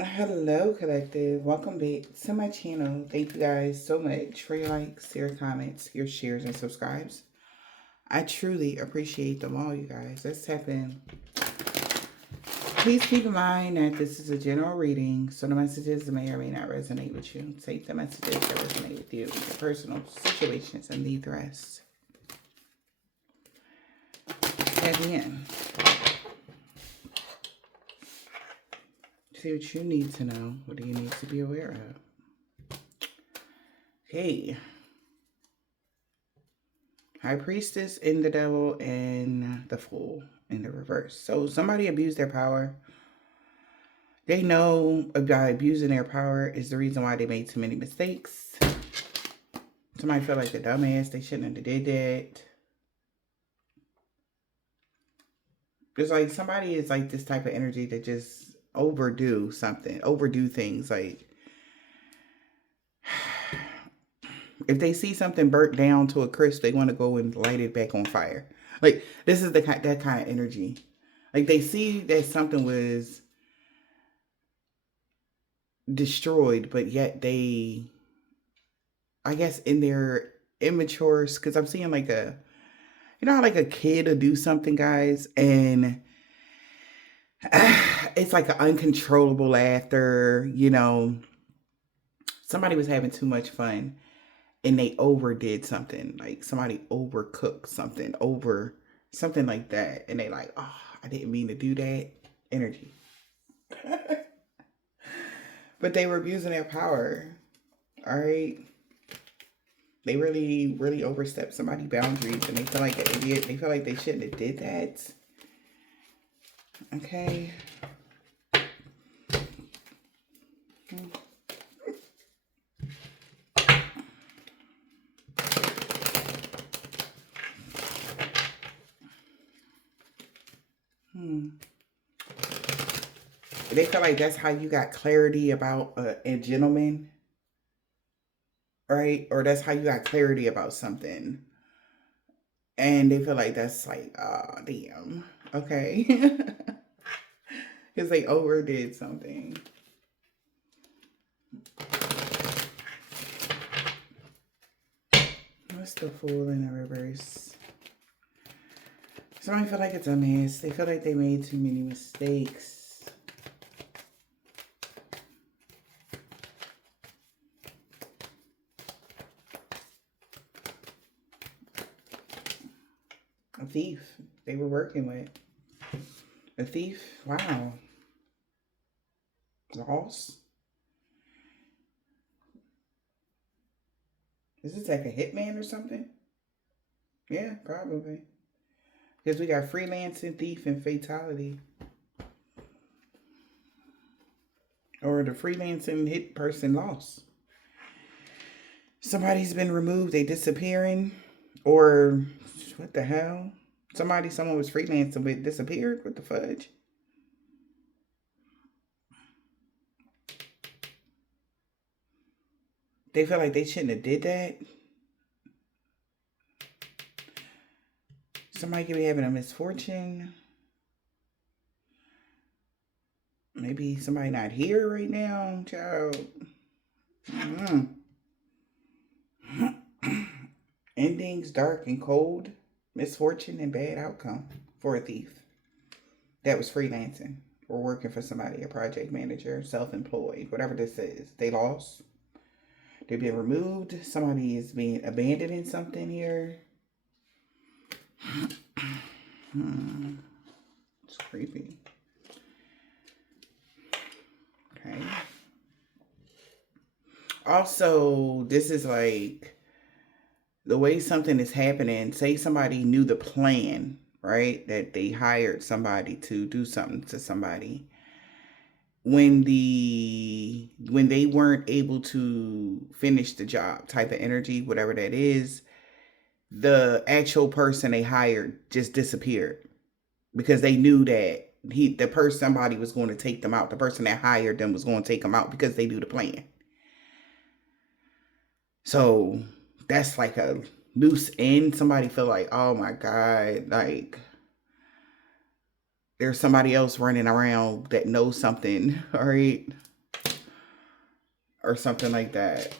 Hello, collective. Welcome back to my channel. Thank you guys so much for your likes, your comments, your shares, and subscribes. I truly appreciate them all, you guys. Let's tap in. Please keep in mind that this is a general reading, so the messages may or may not resonate with you. Take the messages that resonate with you, your personal situations, and leave the rest. Tap in. See what you need to know. What do you need to be aware of? Okay. High Priestess in the Devil and the Fool in the reverse. So somebody abused their power. They know about abusing their power is the reason why they made too many mistakes. Somebody feel like a dumbass. They shouldn't have did that. It's like somebody is like this type of energy that just overdo something, overdo things. Like if they see something burnt down to a crisp, they want to go and light it back on fire. Like this is that kind of energy. Like they see that something was destroyed, but yet they, I guess in their immature, because I'm seeing like a, you know how like a kid will do something, guys, and it's like an uncontrollable laughter, you know. Somebody was having too much fun and they overdid something, like somebody overcooked something, over something like that, and they like, oh, I didn't mean to do that. Energy. But they were abusing their power. All right. They really, really overstepped somebody's boundaries and they feel like an idiot. They feel like they shouldn't have did that. Okay. They feel like that's how you got clarity about a gentleman, right? Or that's how you got clarity about something. And they feel like that's like, oh, damn. Okay. Because they overdid something. What's the Fool in the reverse? Somebody feel like it's a mess. They feel like they made too many mistakes. A thief they were working with. A thief? Wow. Loss? Is this like a hitman or something? Yeah, probably. Because we got freelancing, thief, and fatality. Or the freelancing hit person lost. Somebody's been removed, they disappearing. Or what the hell? Someone was freelancing but disappeared? What the fudge? They feel like they shouldn't have did that. Somebody could be having a misfortune. Maybe somebody not here right now, child. Endings dark and cold. Misfortune and bad outcome for a thief that was freelancing or working for somebody, a project manager, self-employed, whatever this is. They lost. They've been removed. Somebody is being abandoned in something here. It's creepy. Okay. Also, this is like the way something is happening. Say somebody knew the plan, right? That they hired somebody to do something to somebody. When they weren't able to finish the job, type of energy, whatever that is, the actual person they hired just disappeared because they knew that somebody was going to take them out. The person that hired them was going to take them out because they knew the plan. So that's like a loose end. Somebody feel like, oh my God, like there's somebody else running around that knows something, all right? or something like that.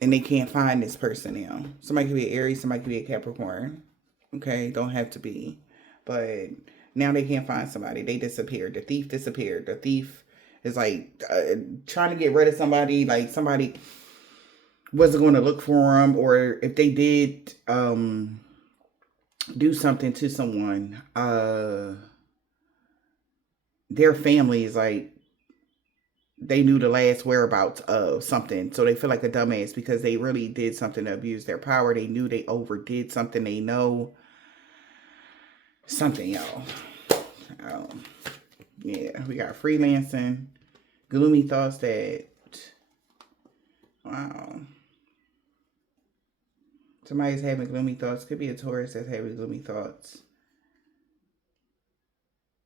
And they can't find this person now. Somebody could be an Aries, somebody could be a Capricorn. Okay, don't have to be. But now they can't find somebody. They disappeared. The thief disappeared. The thief is like trying to get rid of somebody. Like somebody wasn't going to look for them, or if they did do something to someone, their family is like, they knew the last whereabouts of something, so they feel like a dumbass because they really did something to abuse their power. They knew they overdid something. They know something, y'all. Yeah, we got freelancing, gloomy thoughts that, wow. Somebody's having gloomy thoughts. Could be a Taurus that's having gloomy thoughts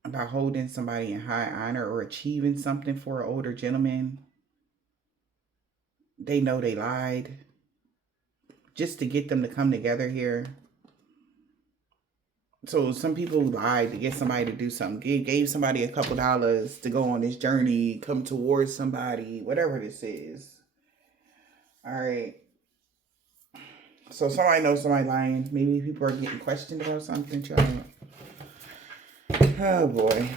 about holding somebody in high honor or achieving something for an older gentleman. They know they lied just to get them to come together here. So some people lied to get somebody to do something. Gave somebody a couple dollars to go on this journey, come towards somebody, whatever this is. All right. So somebody knows somebody lying. Maybe people are getting questioned about something, child. Oh boy.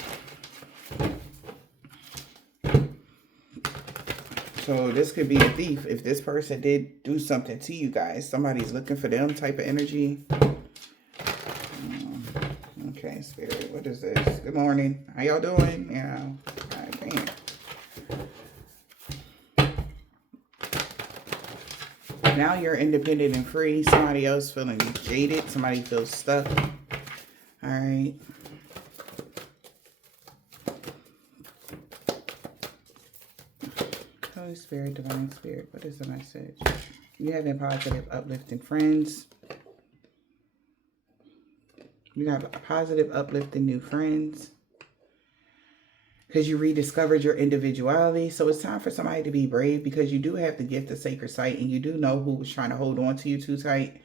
So this could be a thief. If this person did do something to you guys, somebody's looking for them type of energy. Okay, Spirit, what is this? Good morning. How y'all doing? Yeah. God damn. Now you're independent and free. Somebody else feeling jaded. Somebody feels stuck. All right. Holy Spirit, Divine Spirit, what is the message? You having positive, uplifting friends. You have a positive, uplifting new friends. Because you rediscovered your individuality. So it's time for somebody to be brave, because you do have the gift of sacred sight, and you do know who was trying to hold on to you too tight.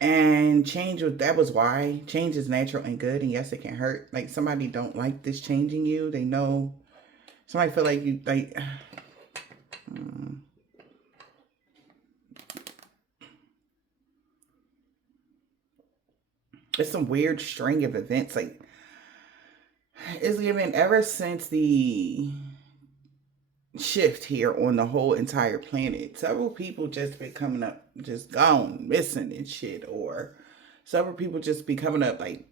And that was why. Change is natural and good, and yes, it can hurt. Like somebody don't like this changing you. They know. Somebody feel like you, like... It's some weird string of events. Like, it's given ever since the shift here on the whole entire planet. Several people just been coming up, just gone, missing and shit. Or several people just be coming up like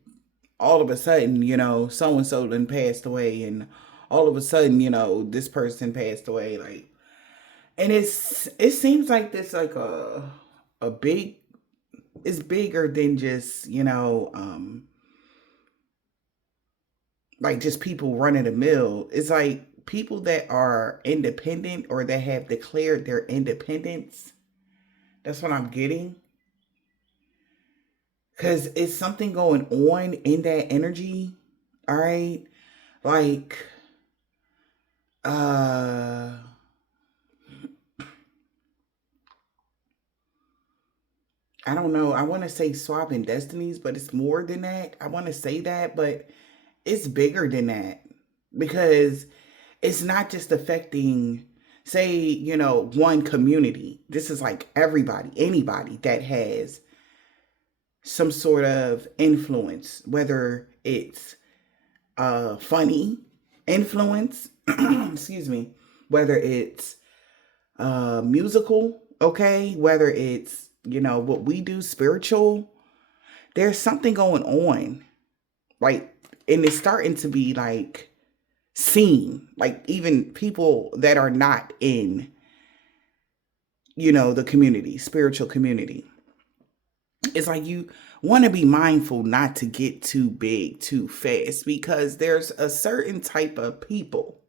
all of a sudden, you know, so-and-so then passed away. And all of a sudden, you know, this person passed away. Like, and it seems like this like a big, it's bigger than just, you know, like just people running the mill. It's like people that are independent or that have declared their independence. That's what I'm getting. Because it's something going on in that energy. All right. Like, I don't know. I want to say swapping destinies, but it's more than that. I want to say that, but it's bigger than that, because it's not just affecting, say, you know, one community. This is like everybody, anybody that has some sort of influence, whether it's funny influence, excuse me, whether it's musical, okay, whether it's, you know, what we do, spiritual. There's something going on, like, and it's starting to be like seen, like even people that are not in, you know, the community, spiritual community. It's like you want to be mindful not to get too big too fast, because there's a certain type of people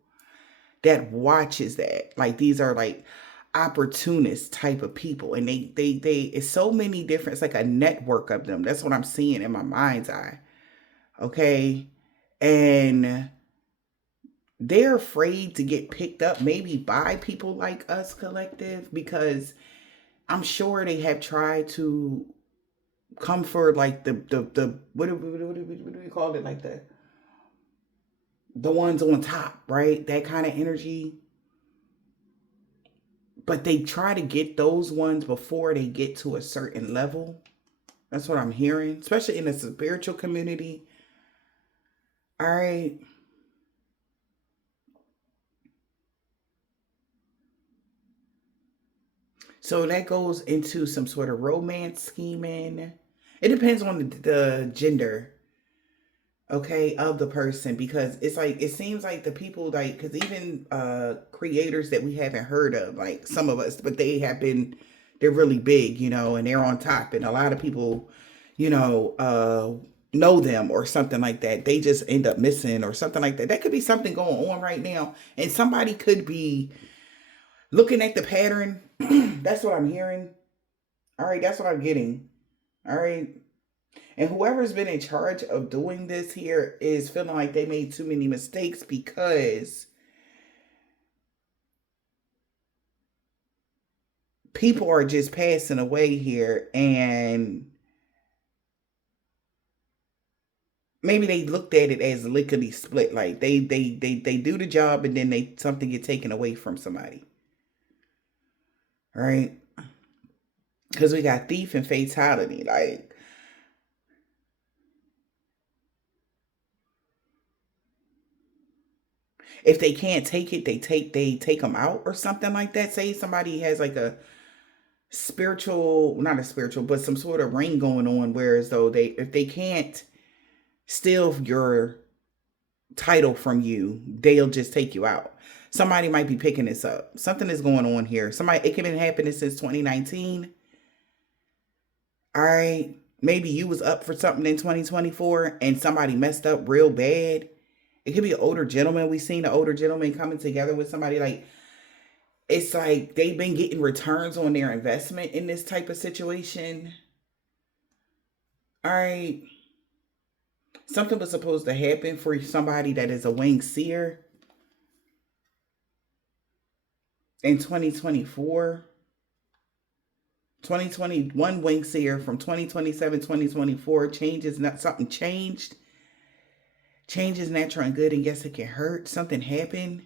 that watches that. Like, these are like opportunist type of people, and they it's so many different, it's like a network of them. That's what I'm seeing in my mind's eye. Okay. And they're afraid to get picked up maybe by people like us collective, because I'm sure they have tried to come for like the what do we call it, like the ones on top, right? That kind of energy. but they try to get those ones before they get to a certain level. That's what I'm hearing, especially in the spiritual community. All right. So that goes into some sort of romance scheming. It depends on the gender, okay, of the person, because it's like it seems like the people, like, because even creators that we haven't heard of, like some of us, but they're really big, and they're on top, and a lot of people, you know uh know them or something like that. They just end up missing or something like that. That could be something going on right now, and somebody could be looking at the pattern. That's what I'm hearing. All right, that's what I'm getting. All right. And whoever's been in charge of doing this here is feeling like they made too many mistakes, because people are just passing away here, and maybe they looked at it as lickety split. Like they do the job, and then something get taken away from somebody. All right. Because we got thief and fatality. Like, if they can't take it, they take them out or something like that. Say somebody has like a spiritual, not a spiritual, but some sort of ring going on, whereas though if they can't steal your title from you, they'll just take you out. Somebody might be picking this up. Something is going on here. It could have been happening since 2019. All right. Maybe you was up for something in 2024 and somebody messed up real bad. It could be an older gentleman. We seen an older gentleman coming together with somebody. Like, it's like they've been getting returns on their investment in this type of situation. All right. Something was supposed to happen for somebody that is a winged seer in 2024. 2021 wing seer from 2027, 2024 changes. Not something changed. Change is natural and good, and yes, it can hurt. Something happened.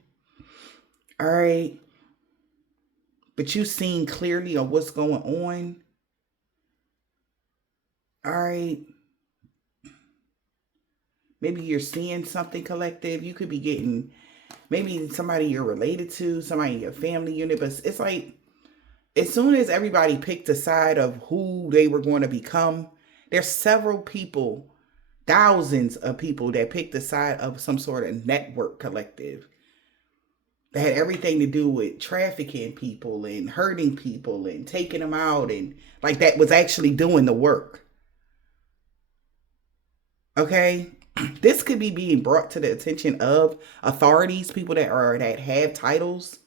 All right. But you seen clearly on what's going on. All right. Maybe you're seeing something collective. You could be getting maybe somebody you're related to, somebody in your family unit. But it's like, as soon as everybody picked a side of who they were going to become, there's several people, thousands of people that picked the side of some sort of network collective that had everything to do with trafficking people and hurting people and taking them out, and like that was actually doing the work. Okay. This could be being brought to the attention of authorities, people that have titles,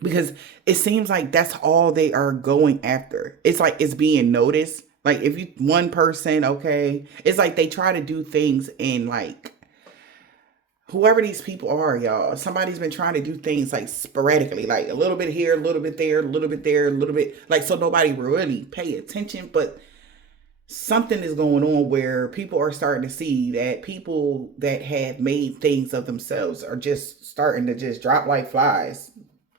because it seems like that's all they are going after. It's like it's being noticed. Like, if you one person, okay, it's like they try to do things in, like, whoever these people are, y'all. Somebody's been trying to do things like sporadically, like a little bit here, a little bit there, a little bit there, a little bit, like, so nobody really pay attention. But something is going on where people are starting to see that people that have made things of themselves are just starting to just drop like flies.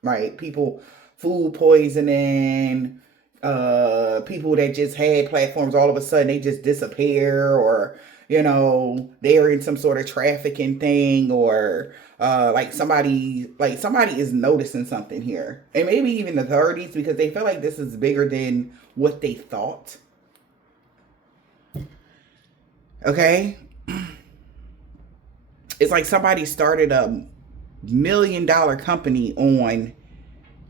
Right? People, food poisoning, people that just had platforms, all of a sudden they just disappear, or they're in some sort of trafficking thing, or like somebody is noticing something here, and maybe even the authorities, because they feel like this is bigger than what they thought. Okay. It's like somebody started a $1 million company on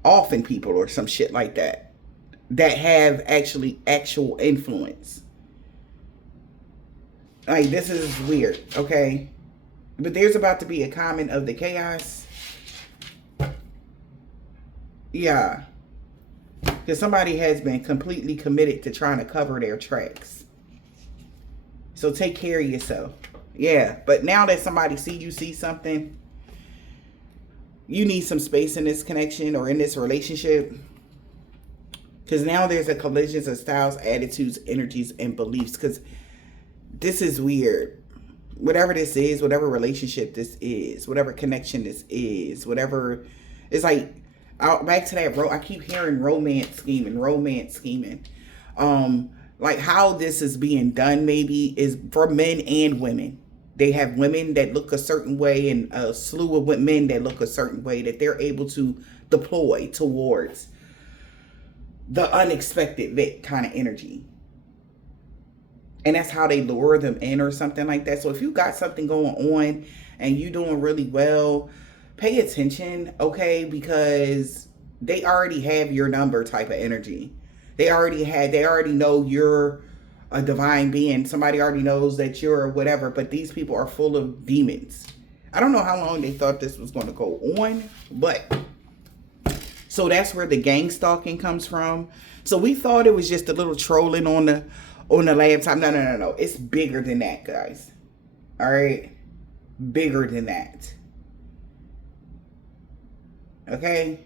offing people or some shit like that have actual influence. Like, this is weird. Okay. But there's about to be a comment of the chaos. Yeah. Because somebody has been completely committed to trying to cover their tracks. So take care of yourself. Yeah. But now that somebody see something, you need some space in this connection or in this relationship. Because now there's a collision of styles, attitudes, energies, and beliefs. Because this is weird. Whatever this is, whatever relationship this is, whatever connection this is, whatever, it's like back to that, I keep hearing romance scheming, romance scheming. Like how this is being done maybe is for men and women. They have women that look a certain way and a slew of men that look a certain way that they're able to deploy towards the unexpected kind of energy. And that's how they lure them in or something like that. So if you got something going on and you doing really well, pay attention, okay? Because they already have your number type of energy. They already know you're a divine being. Somebody already knows that you're whatever, but these people are full of demons. I don't know how long they thought this was going to go on, but so that's where the gang stalking comes from. So we thought it was just a little trolling on the laptop. No. It's bigger than that, guys. All right? Bigger than that. Okay?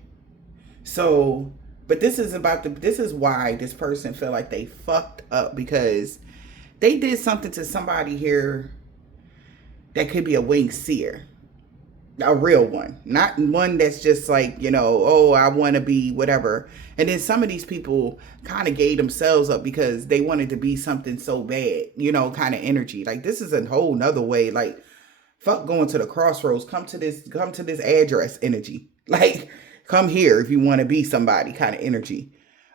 So, but this is why this person felt like they fucked up, because they did something to somebody here that could be a wing seer. A real one, not one that's just like, oh, I want to be whatever. And then some of these people kind of gave themselves up because they wanted to be something so bad, kind of energy. Like, this is a whole nother way. Like, fuck going to the crossroads. Come to this address energy. Like, come here if you want to be somebody kind of energy.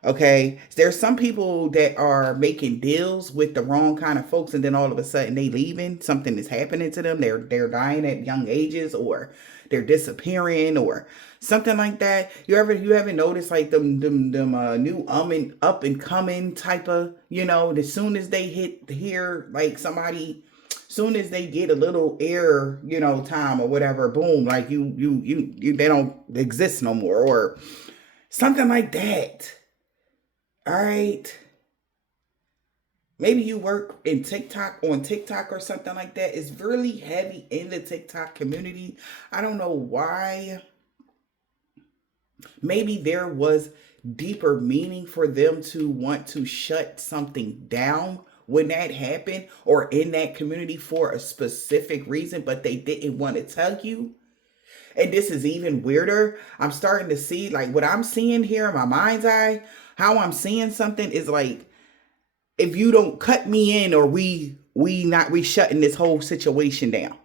Okay, there's some people that are making deals with the wrong kind of folks, and then all of a sudden they leaving. Something is happening to them. They're dying at young ages, or they're disappearing, or something like that. You haven't noticed like them new up and coming type of, as soon as they hit here, like somebody, soon as they get a little air, time or whatever, boom, like you they don't exist no more, or something like that. All right. Maybe you work on TikTok or something like that. It's really heavy in the TikTok community. I don't know why. Maybe there was deeper meaning for them to want to shut something down when that happened, or in that community for a specific reason, but they didn't want to tell you. And this is even weirder. I'm starting to see, like, what I'm seeing here in my mind's eye, how I'm seeing something is like, if you don't cut me in, or we shutting this whole situation down.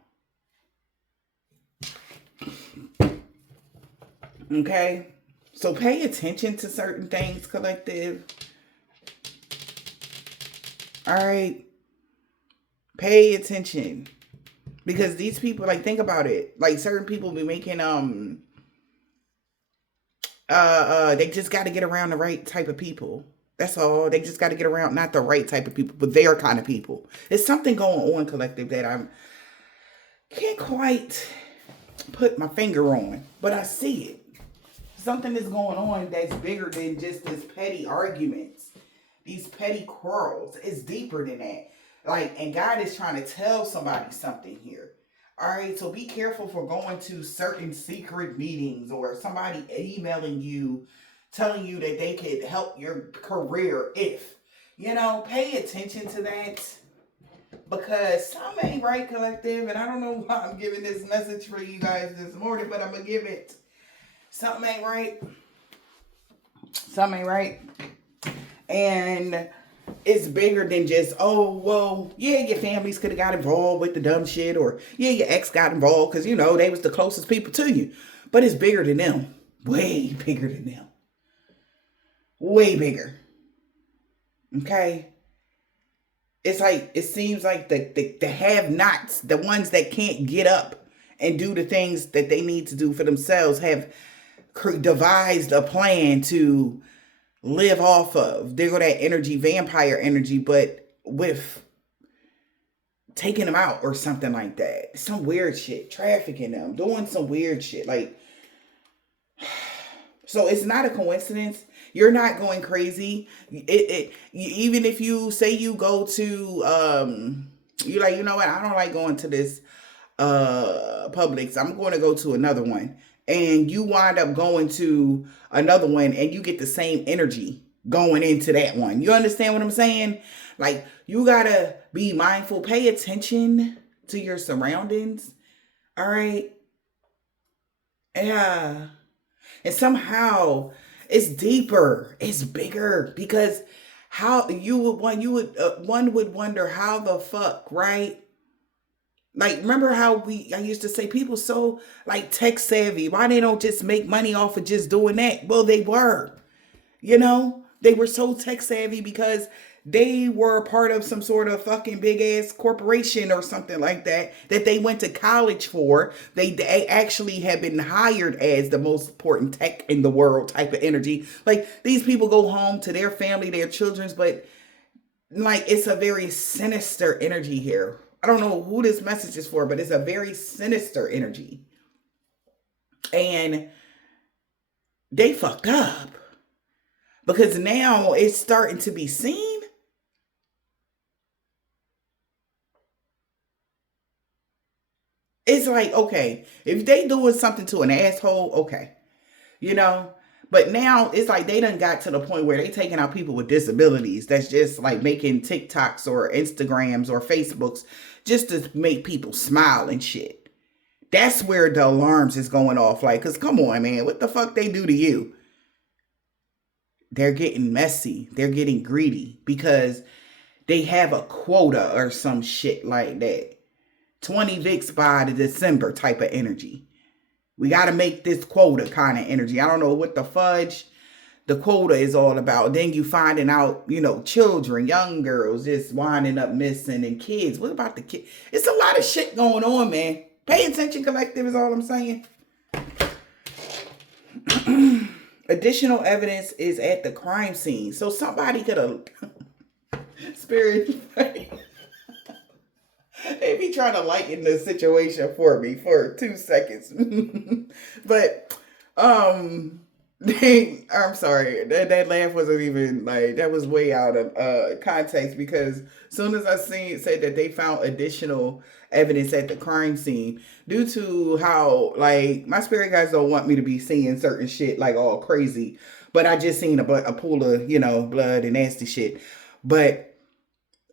Okay? So pay attention to certain things, collective. All right? Pay attention. Because these people, like, think about it. Like, certain people be making, they just got to get around the right type of people. That's all. They just got to get around, not the right type of people, but their kind of people. There's something going on, collective, that I can't quite put my finger on, but I see it. Something is going on that's bigger than just this petty arguments, these petty quarrels. It's deeper than that. Like, and God is trying to tell somebody something here. All right, so be careful for going to certain secret meetings, or somebody emailing you, telling you that they could help your career if, pay attention to that. Because something ain't right, collective, and I don't know why I'm giving this message for you guys this morning, but I'm going to give it. Something ain't right. Something ain't right. And it's bigger than just, oh, well, yeah, your families could have got involved with the dumb shit, or yeah, your ex got involved because, they was the closest people to you. But it's bigger than them. Way bigger than them. Way bigger. Okay? It's like, it seems like the have-nots, the ones that can't get up and do the things that they need to do for themselves, have devised a plan to live off of. There go that energy, vampire energy, but with taking them out or something like that. Some weird shit. Trafficking them. Doing some weird shit. Like, so it's not a coincidence. You're not going crazy. Even if you say you go to, you're like, you know what? I don't like going to this Publix. I'm going to go to another one. And you wind up going to another one, and you get the same energy going into that one. You understand what I'm saying? Like, you gotta be mindful. Pay attention to your surroundings. All right? Yeah. And somehow it's deeper, it's bigger, because how one would wonder how the fuck, right? Like, remember how I used to say people so like tech savvy, why they don't just make money off of just doing that? Well, they were. They were so tech savvy because they were a part of some sort of fucking big ass corporation or something like that they went to college for. They actually have been hired as the most important tech in the world type of energy. Like, these people go home to their family, their children's, but like, it's a very sinister energy here. I don't know who this message is for, but it's a very sinister energy. And they fucked up because now it's starting to be seen. It's like, okay, if they doing something to an asshole, okay, you know. But now it's like they done got to the point where they taking out people with disabilities that's just like making TikToks or Instagrams or Facebooks just to make people smile and shit. That's where the alarms is going off. Like, cause come on, man, what the fuck they do to you? They're getting messy. They're getting greedy because they have a quota or some shit like that. 20 Vicks by the December type of energy. We got to make this quota kind of energy. I don't know what the fudge the quota is all about. Then you finding out, children, young girls just winding up missing, and kids. What about the kids? It's a lot of shit going on, man. Pay attention, collective, is all I'm saying. Additional evidence is at the crime scene. So somebody could have spirit. They be trying to lighten the situation for me for 2 seconds. But I'm sorry. That laugh wasn't even like, that was way out of context, because as soon as I said that they found additional evidence at the crime scene, due to how like my spirit guys don't want me to be seeing certain shit like all crazy, but I just seen a pool of blood and nasty shit. But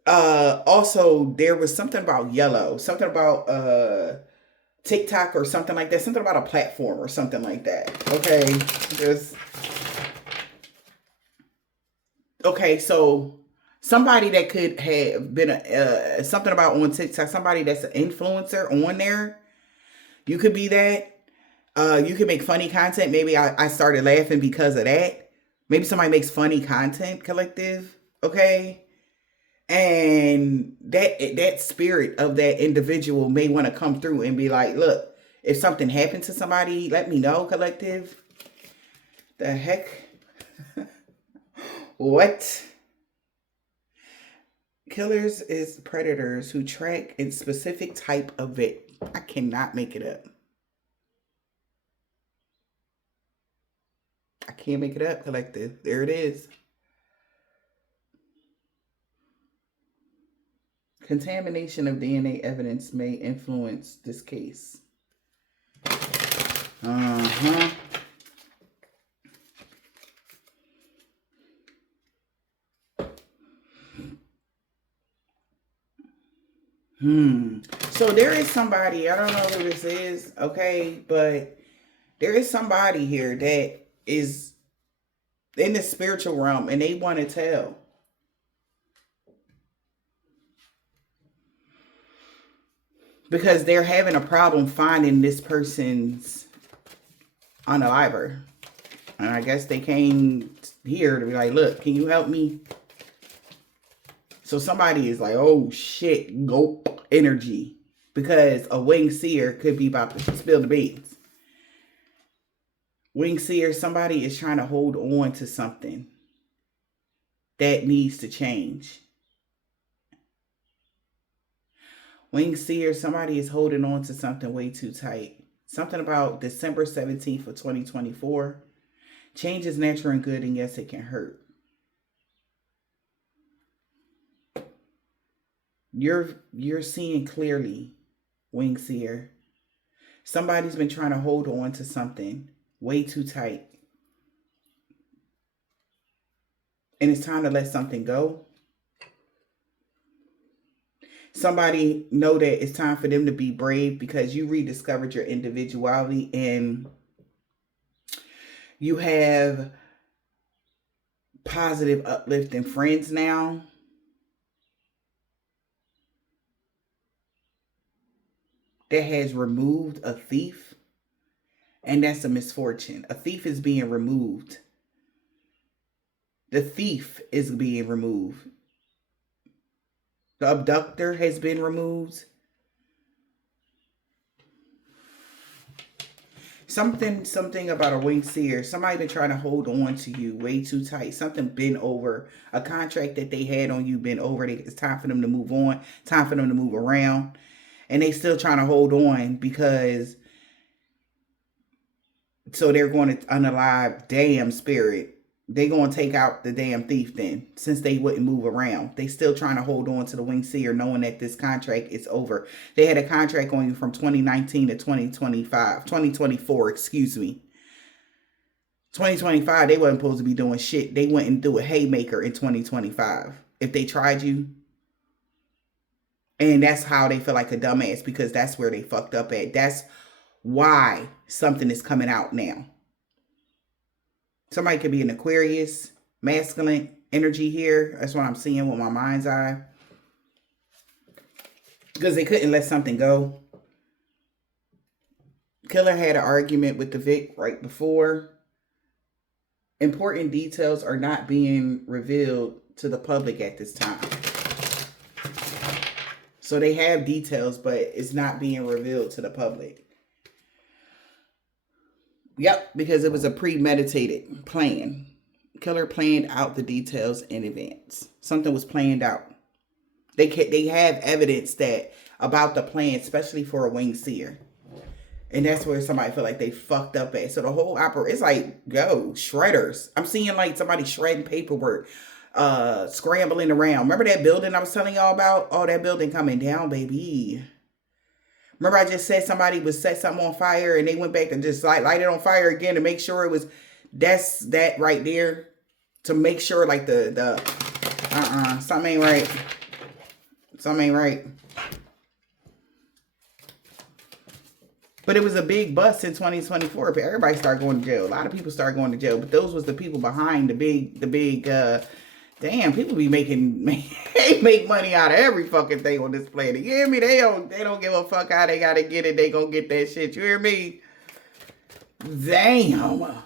also there was something about yellow, something about TikTok or something like that, something about a platform or something like that. So somebody that could have been something about on TikTok, somebody that's an influencer on there. You could be that. You could make funny content. Maybe I started laughing because of that. Maybe somebody makes funny content, collective. Okay. And that spirit of that individual may want to come through and be like, look, if something happened to somebody, let me know, collective. The heck? What? Killers is predators who track a specific type of it. I cannot make it up. I can't make it up, collective. There it is. Contamination of DNA evidence may influence this case. Uh-huh. So there is somebody, I don't know who this is, okay, but there is somebody here that is in the spiritual realm and they want to tell. Because they're having a problem finding this person's unaliver. And I guess they came here to be like, look, can you help me? So somebody is like, oh shit, gulp energy. Because a winged seer could be about to spill the beans. Winged seer, somebody is trying to hold on to something that needs to change. Winged seer, somebody is holding on to something way too tight. Something about December 17th of 2024. Change is natural and good, and yes, it can hurt. You're seeing clearly, winged seer. Somebody's been trying to hold on to something way too tight. And it's time to let something go. Somebody know that it's time for them to be brave because you rediscovered your individuality, and You have positive, uplifting friends now. That has removed a thief. And that's a misfortune. A thief is being removed. The thief is being removed. The abductor has been removed. Something about a winged seer. Somebody been trying to hold on to you way too tight. Something been over. A contract that they had on you been over. It's time for them to move on. Time for them to move around. And they still trying to hold on because so they're going to unalive damn spirit. They going to take out the damn thief then, since they wouldn't move around. They still trying to hold on to the winged seer, knowing that this contract is over. They had a contract on you from 2019 to 2024, excuse me. 2025, they wasn't supposed to be doing shit. They went and do a haymaker in 2025. If they tried you. And that's how they feel like a dumbass, because that's where they fucked up at. That's why something is coming out now. Somebody could be an Aquarius, masculine energy here. That's what I'm seeing with my mind's eye. Because they couldn't let something go. Killer had an argument with the Vic right before. Important details are not being revealed to the public at this time. So they have details, but it's not being revealed to the public. Yep, because it was a premeditated plan. Killer planned out the details in advance. Something was planned out. They have evidence that about the plan, especially for a winged seer. And that's where somebody feel like they fucked up at. So the whole opera, it's like, go, shredders. I'm seeing like somebody shredding paperwork, scrambling around. Remember that building I was telling y'all about? Oh, that building coming down, baby. Remember I just said somebody would set something on fire and they went back and just light it on fire again to make sure it was, that's that right there. To make sure like something ain't right. Something ain't right. But it was a big bust in 2024. Everybody started going to jail. A lot of people started going to jail. But those was the people behind the big, damn, people be they make money out of every fucking thing on this planet. You hear me? They don't give a fuck how they gotta get it. They gonna get that shit. You hear me? Damn.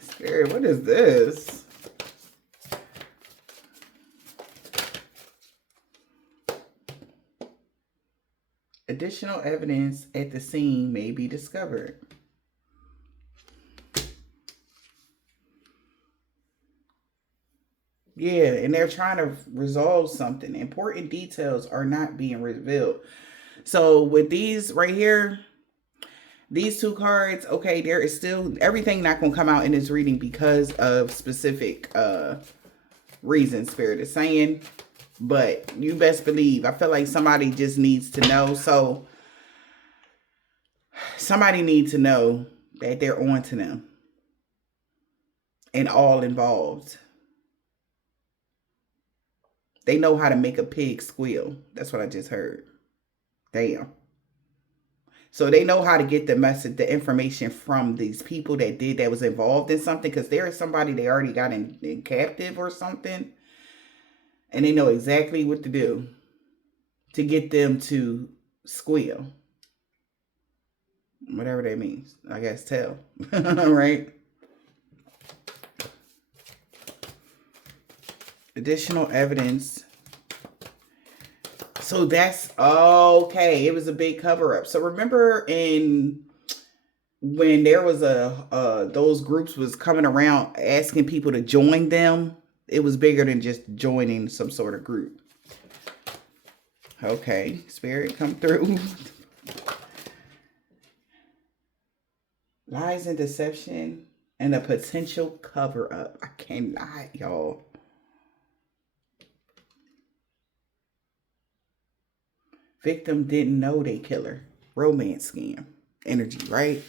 Spirit, what is this? Additional evidence at the scene may be discovered. Yeah, and they're trying to resolve something. Important details are not being revealed. So with these right here, these two cards, okay, there is still everything not going to come out in this reading because of specific reasons, Spirit is saying. But you best believe, I feel like somebody just needs to know. So somebody needs to know that they're on to them. And all involved. They know how to make a pig squeal. That's what I just heard. Damn. So they know how to get the message, the information from these people that was involved in something. Because there is somebody they already got in captive or something. And they know exactly what to do to get them to squeal. Whatever that means. I guess tell. Right? Additional evidence. So that's okay. It was a big cover up. So remember when there was those groups was coming around asking people to join them. It was bigger than just joining some sort of group. Okay, Spirit, come through. Lies and deception and a potential cover up. I cannot, y'all. Victim didn't know they killer. Romance scam energy, right?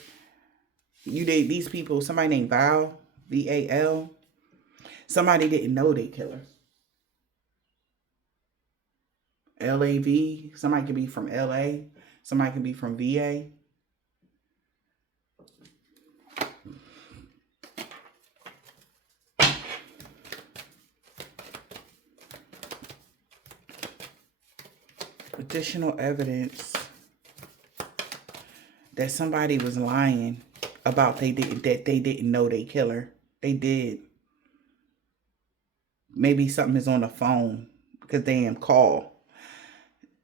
These people, somebody named Val, V-A-L. Somebody didn't know they killer. L-A-V, somebody could be from L-A. Somebody can be from VA. Additional evidence that somebody was lying about that they didn't know they killer. They did. Maybe something is on the phone because they am call.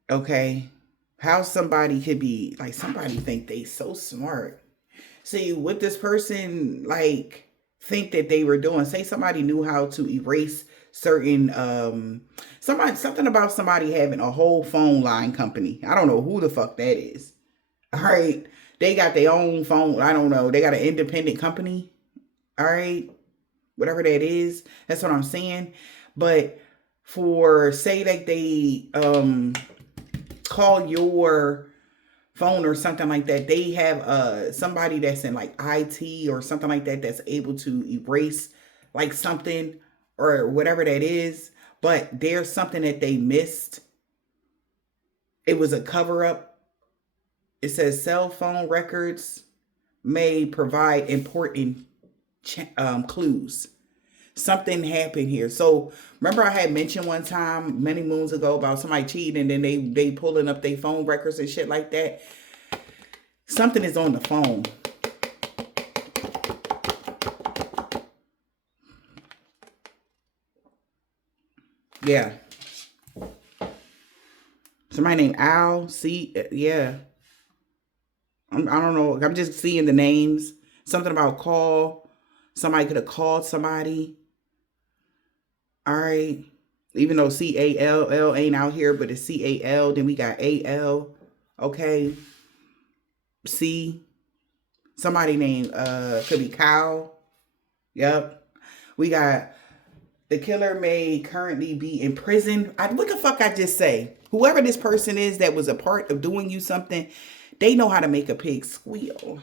Okay. How somebody could be like, somebody think they so smart. See what this person like think that they were doing. Say somebody knew how to erase certain something about somebody having a whole phone line company. I don't know who the fuck that is. All right. They got their own phone. I don't know. They got an independent company. All right. Whatever that is. That's what I'm saying. But for say that they call your phone or something like that, they have somebody that's in like IT or something like that that's able to erase like something or whatever that is. But there's something that they missed. It was a cover up. It says cell phone records may provide important clues. Something happened here. So remember I had mentioned one time many moons ago about somebody cheating and then they pulling up their phone records and shit like that. Something is on the phone. Yeah. Somebody named Al. See, yeah. I don't know. I'm just seeing the names. Something about call. Somebody could have called somebody. All right. Even though CALL ain't out here, but it's CAL. Then we got AL. Okay. C. Somebody named could be Kyle. Yep. We got the killer may currently be in prison. What the fuck I just say? Whoever this person is that was a part of doing you something, they know how to make a pig squeal.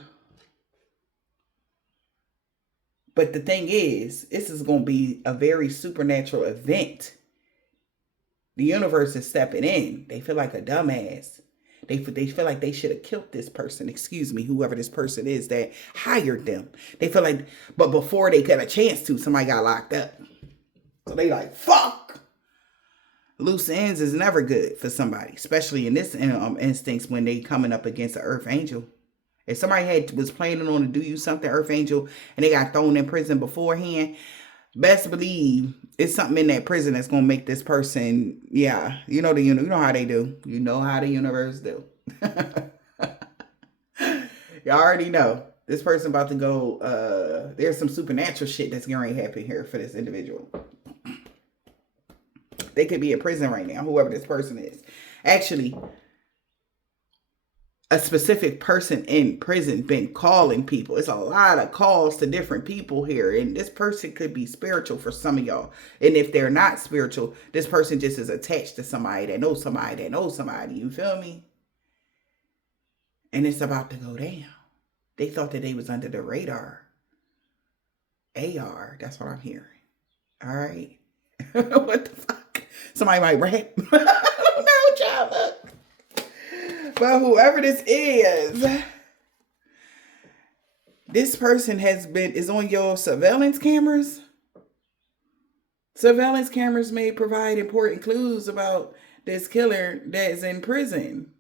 But the thing is, this is going to be a very supernatural event. The universe is stepping in. They feel like a dumbass. They feel like they should have killed this person. Excuse me, whoever this person is that hired them. They feel like, but before they got a chance to, somebody got locked up. So they like, fuck. Loose ends is never good for somebody, especially in this instance when they coming up against an earth angel. If somebody was planning on to do you something, earth angel, and they got thrown in prison beforehand, best believe it's something in that prison that's gonna make this person, yeah, you know how they do. You know how the universe do. You already know this person about to go. There's some supernatural shit that's going to happen here for this individual. They could be in prison right now, whoever this person is. Actually, a specific person in prison been calling people. It's a lot of calls to different people here. And this person could be spiritual for some of y'all. And if they're not spiritual, this person just is attached to somebody that knows somebody that knows somebody. You feel me? And it's about to go down. They thought that they was under the radar. AR, that's what I'm hearing. All right. What the fuck? Somebody might rap. I don't know, child. But whoever this is, this person is on your surveillance cameras. Surveillance cameras may provide important clues about this killer that is in prison.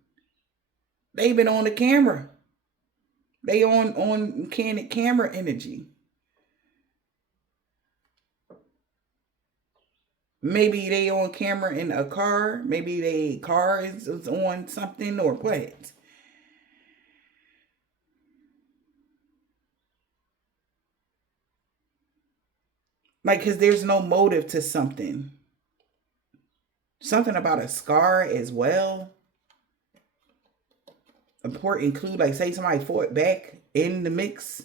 They've been on the camera. They on camera energy. Maybe they on camera in a car. Maybe they car is on something or what. Like, because there's no motive to something. Something about a scar as well. Important clue, like say somebody fought back in the mix.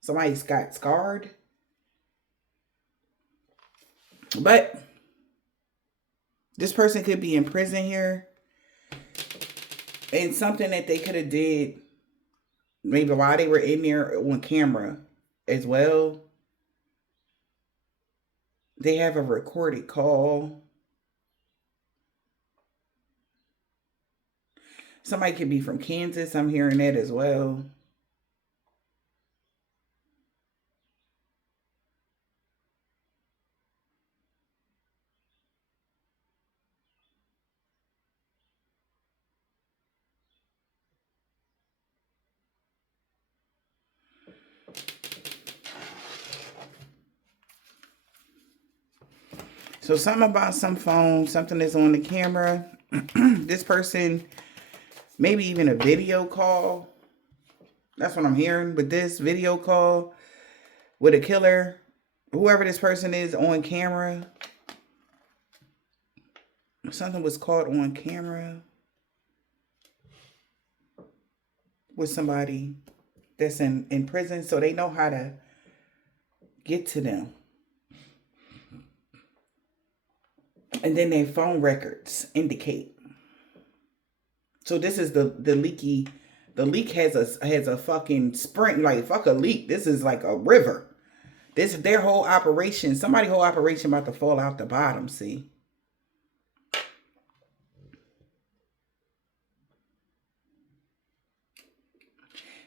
Somebody's got scarred. But this person could be in prison here. And something that they could have did maybe while they were in there on camera as well. They have a recorded call. Somebody could be from Kansas. I'm hearing that as well. So something about some phone, something that's on the camera. This person, maybe even a video call. That's what I'm hearing with this video call with a killer. Whoever this person is on camera. Something was caught on camera with somebody that's in prison, so they know how to get to them. And then their phone records indicate. So this is the leaky. The leak has a fucking spring, like fuck a leak. This is like a river. This is their whole operation. Somebody's whole operation about to fall out the bottom, see?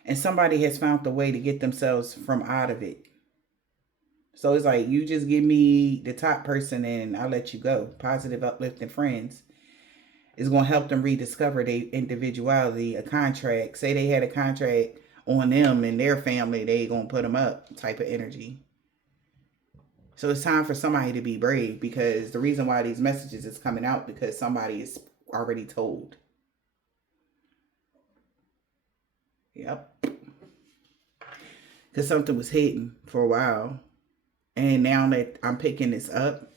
And somebody has found the way to get themselves from out of it. So it's like, you just give me the top person and I'll let you go. Positive, uplifting friends is going to help them rediscover their individuality. A contract, say they had a contract on them and their family, they going to put them up type of energy. So it's time for somebody to be brave, because the reason why these messages is coming out, because somebody is already told. Yep. Because something was hidden for a while. And now that I'm picking this up,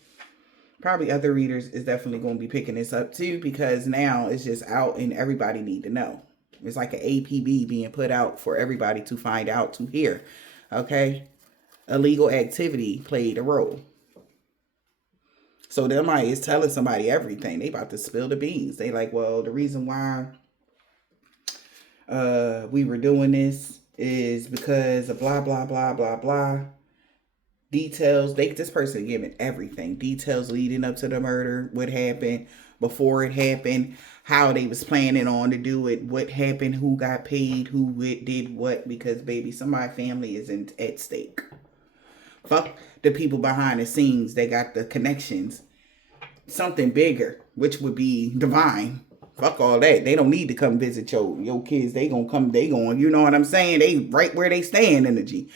probably other readers is definitely going to be picking this up too, because now it's just out and everybody need to know. It's like an APB being put out for everybody to find out, to hear. Okay? Illegal activity played a role. So somebody is telling somebody everything. They about to spill the beans. They like, well, the reason why we were doing this is because of blah, blah, blah, blah, blah. Details, this person giving everything. Details leading up to the murder, what happened before it happened, how they was planning on to do it, what happened, who got paid, who did what, because baby, somebody's family is at stake. Fuck the people behind the scenes that got the connections. Something bigger, which would be divine. Fuck all that. They don't need to come visit your kids. They gonna come, you know what I'm saying? They right where they stand energy.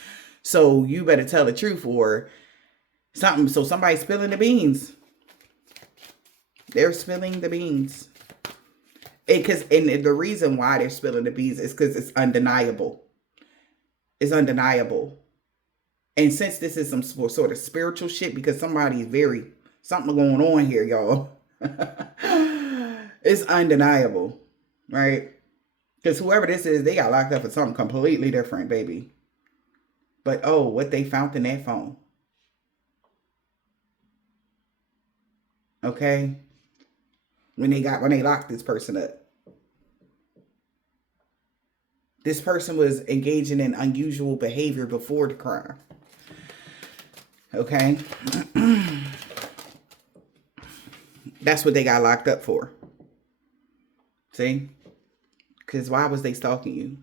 So you better tell the truth or something. So somebody's spilling the beans. They're spilling the beans. And the reason why they're spilling the beans is because it's undeniable. It's undeniable. And since this is some sort of spiritual shit, because something going on here, y'all. It's undeniable, right? Because whoever this is, they got locked up for something completely different, baby. But oh, what they found in that phone. Okay? When they locked this person up. This person was engaging in unusual behavior before the crime. Okay? That's what they got locked up for. See? Because why was they stalking you?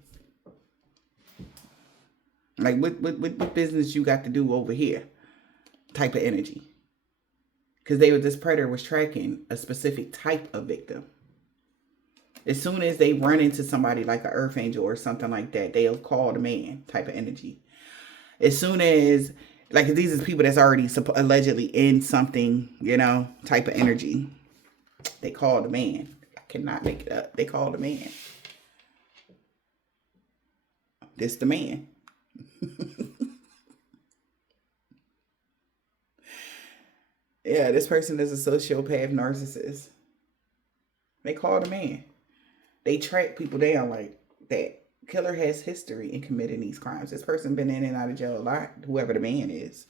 Like, what business you got to do over here? Type of energy. Because this predator was tracking a specific type of victim. As soon as they run into somebody like an earth angel or something like that, they'll call the man type of energy. As soon as, like, these are people that's already allegedly in something, type of energy. They call the man. I cannot make it up. They call the man. This the man. Yeah, this person is a sociopath narcissist. They call the man. They track people down like that. Killer has history in committing these crimes. This person been in and out of jail a lot, whoever the man is.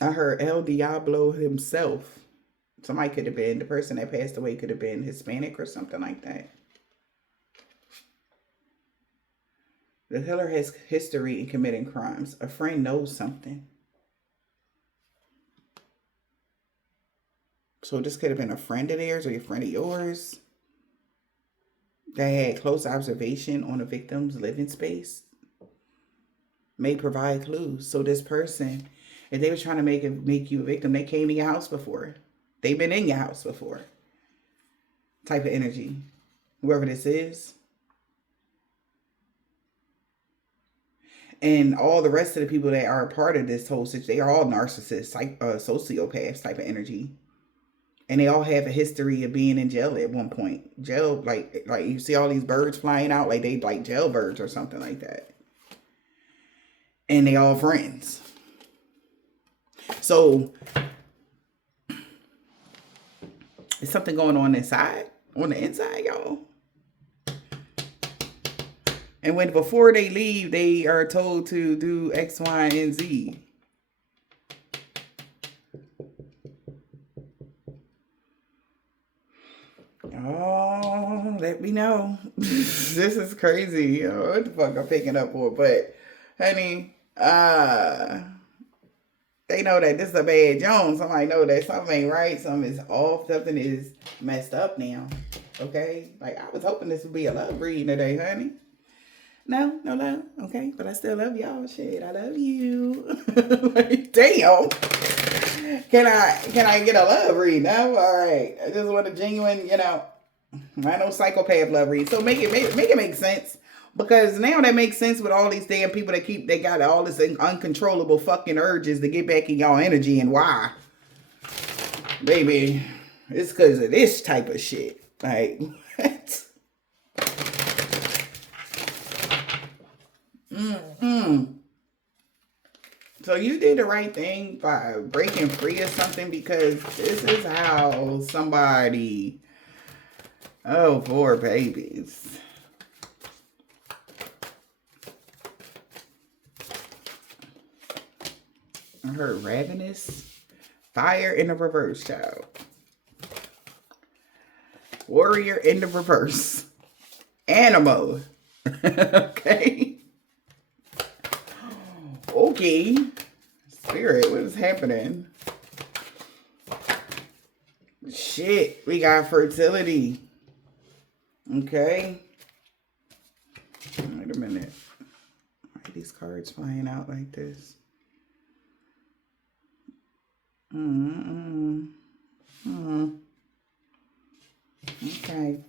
I heard El Diablo himself. Somebody could have been, the person that passed away could have been Hispanic or something like that. The killer has history in committing crimes. A friend knows something. So this could have been a friend of theirs or a friend of yours that had close observation on a victim's living space. May provide clues. So this person, if they were trying to make you a victim, they came to your house before. They've been in your house before. Type of energy. Whoever this is. And all the rest of the people that are a part of this whole situation, they are all narcissists, sociopaths type of energy. And they all have a history of being in jail at one point. Jail, like you see all these birds flying out, like they like jailbirds or something like that. And they all friends. So there's something going on the inside, y'all. And when before they leave, they are told to do X, Y, and Z. Oh, let me know. This is crazy. What the fuck I'm picking up for? But, honey, they know that this is a bad Jones. Somebody know that something ain't right. Something is off. Something is messed up now. Okay? Like, I was hoping this would be a love reading today, honey. No love. Okay? But I still love y'all. Shit, I love you. Like, damn. Can I get a love read? No? All right. I just want a genuine, I know psychopath love read. So make it make sense. Because now that makes sense with all these damn people they got all this uncontrollable fucking urges to get back in y'all energy. And why? Baby, it's because of this type of shit. Like, what? So you did the right thing by breaking free of something, because this is how somebody, oh, poor babies. I heard ravenous, fire in the reverse, child. Warrior in the reverse. Animal. Okay. Okay. Spirit, what is happening? Shit, we got fertility. Okay. Wait a minute. Why are these cards flying out like this? Okay.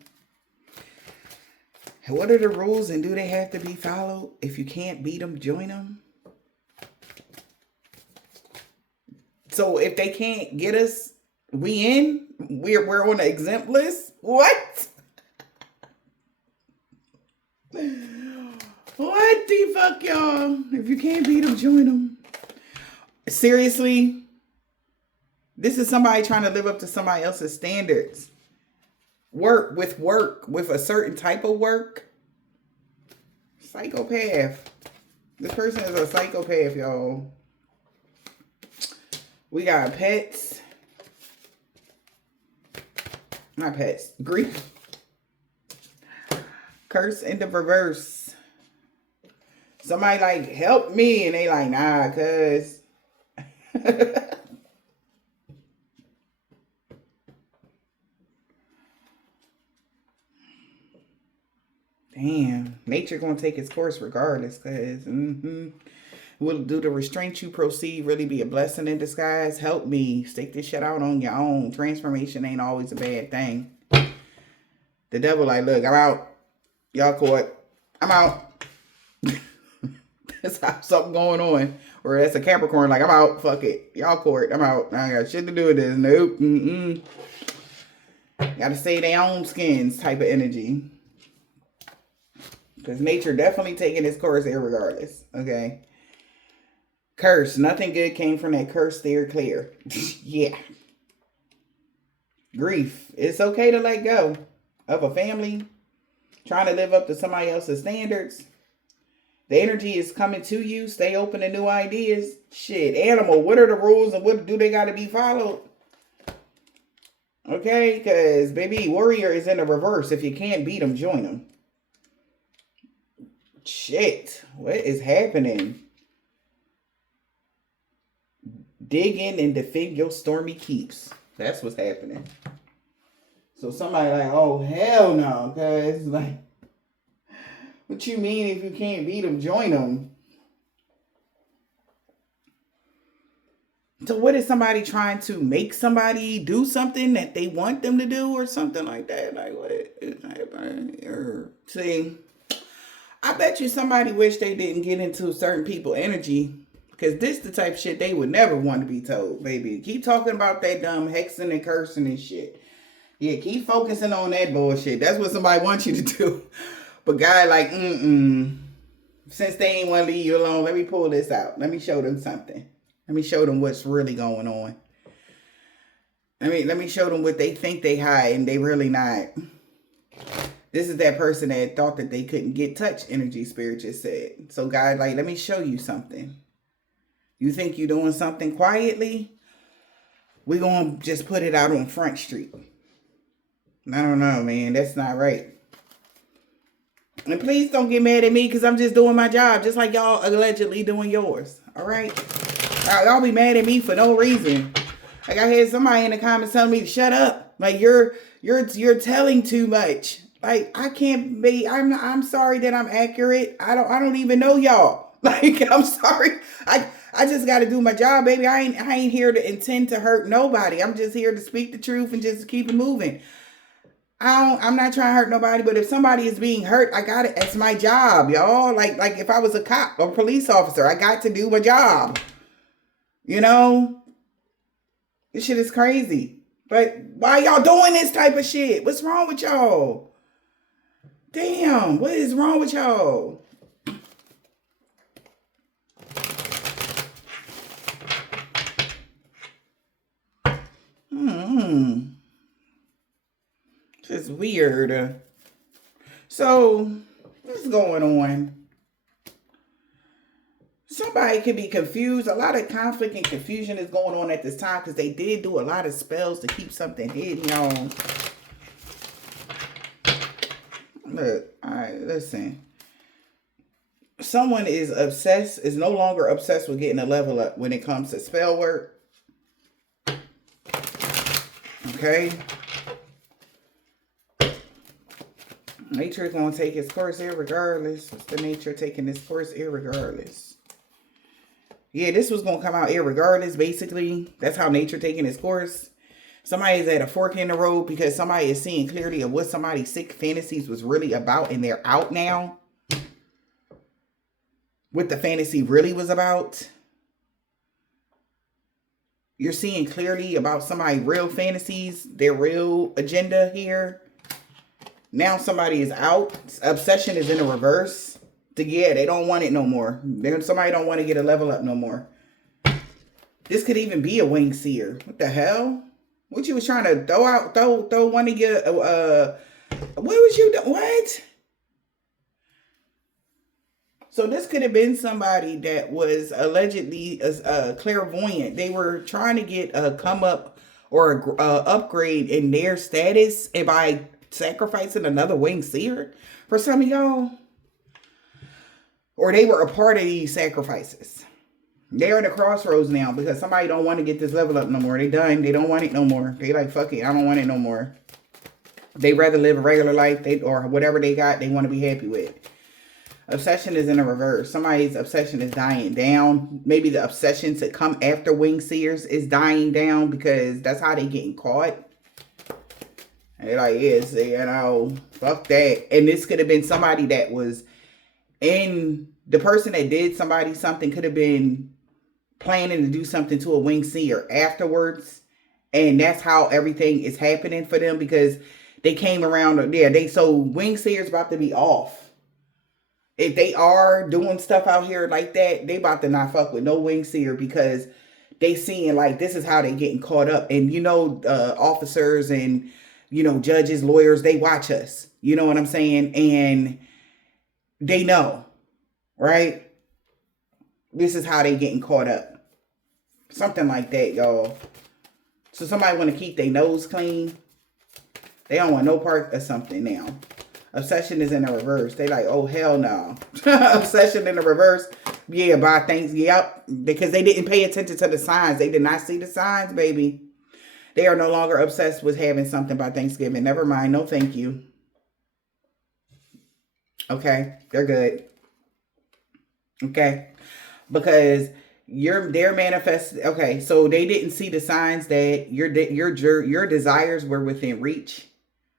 What are the rules, and do they have to be followed? If you can't beat them, join them. So if they can't get us, we're on the exempt list. What? What the fuck, y'all? If you can't beat them, join them. Seriously? This is somebody trying to live up to somebody else's standards. Work with a certain type of work. Psychopath. This person is a psychopath, y'all. We got pets. Not pets. Grief. Curse in the reverse. Somebody like, help me. And they like, nah, cuz. Damn. Nature gonna take its course regardless, cuz. Will do the restraint you proceed really be a blessing in disguise? Help me. Stick this shit out on your own. Transformation ain't always a bad thing. The devil like, look, I'm out. Y'all caught. I'm out. That's how something going on. Or that's a Capricorn like, I'm out. Fuck it. Y'all caught. I'm out. I got shit to do with this. Nope. Gotta save their own skins type of energy. Because nature definitely taking its course here regardless. Okay. Curse. Nothing good came from that curse. Steer clear. Yeah. Grief. It's okay to let go of a family. Trying to live up to somebody else's standards. The energy is coming to you. Stay open to new ideas. Shit. Animal. What are the rules and what do they got to be followed? Okay. Because, baby, warrior is in the reverse. If you can't beat them, join them. Shit. What is happening? Dig in and defend your stormy keeps. That's what's happening. So somebody like, oh, hell no, cuz. Like, what you mean if you can't beat them, join them? So what is somebody trying to make somebody do something that they want them to do or something like that? Like, what is happening? See, I bet you somebody wish they didn't get into certain people energy, because this the type of shit they would never want to be told, baby. Keep talking about that dumb hexing and cursing and shit. Yeah, keep focusing on that bullshit. That's what somebody wants you to do. But guy like, since they ain't want to leave you alone, let me pull this out. Let me show them something. Let me show them what's really going on. Let me show them what they think they hide and they really not. This is that person that thought that they couldn't get touch, energy spirit just said. So God, like, let me show you something. You think you're doing something quietly? We're going to just put it out on Front Street. I don't know, man. That's not right. And please don't get mad at me because I'm just doing my job, just like y'all allegedly doing yours. All right? Y'all be mad at me for no reason. Like I had somebody in the comments telling me to shut up. Like you're telling too much. Like I can't be. I'm sorry that I'm accurate. I don't even know y'all. Like I'm sorry. I just got to do my job, baby. I ain't here to intend to hurt nobody. I'm just here to speak the truth and just keep it moving. I'm not trying to hurt nobody, but if somebody is being hurt, I got it. It's my job, y'all. Like if I was a cop or police officer, I got to do my job. You know, this shit is crazy. But why y'all doing this type of shit? What's wrong with y'all? Damn, what is wrong with y'all? It's weird. So, what's going on? Somebody could be confused. A lot of conflict and confusion is going on at this time because they did do a lot of spells to keep something hidden, y'all. Look, all right, listen. Someone is no longer obsessed with getting a level up when it comes to spell work. Okay? Nature is going to take its course irregardless. What's the nature taking its course irregardless? Yeah, this was going to come out irregardless, basically. That's how nature taking its course. Somebody's at a fork in the road because somebody is seeing clearly of what somebody's sick fantasies was really about, and they're out now. What the fantasy really was about. You're seeing clearly about somebody's real fantasies, their real agenda here. Now somebody is out. Obsession is in the reverse. Yeah, they don't want it no more. Somebody don't want to get a level up no more. This could even be a wing seer. What the hell? What you was trying to throw one of your what was you doing? What? So this could have been somebody that was allegedly a clairvoyant. They were trying to get a come up or a upgrade in their status and by sacrificing another wing seer for some of y'all. Or they were a part of these sacrifices. They're at a crossroads now because somebody don't want to get this level up no more. They done. They don't want it no more. They like, fuck it. I don't want it no more. They rather live a regular life or whatever they got, they want to be happy with. Obsession is in the reverse. Somebody's obsession is dying down. Maybe the obsession to come after wing seers is dying down because that's how they getting caught. They're like, yes, you know, fuck that. And this could have been somebody that was the person that did something could have been planning to do something to a wing seer afterwards. And that's how everything is happening for them because they came around. Yeah, so wing seers about to be off. If they are doing stuff out here like that, they about to not fuck with no wing seer because they seeing like this is how they getting caught up. And you know, officers and, you know, judges, lawyers, they watch us. You know what I'm saying? And they know, right? This is how they getting caught up. Something like that, y'all. So somebody want to keep their nose clean. They don't want no part of something now. Obsession is in the reverse. They like, oh, hell no. Obsession in the reverse. Yeah, by things. Yep. Because they didn't pay attention to the signs. They did not see the signs, baby. They are no longer obsessed with having something by Thanksgiving. Never mind. No, thank you. Okay. They're good. Okay. Because they're manifest. Okay. So they didn't see the signs that your desires were within reach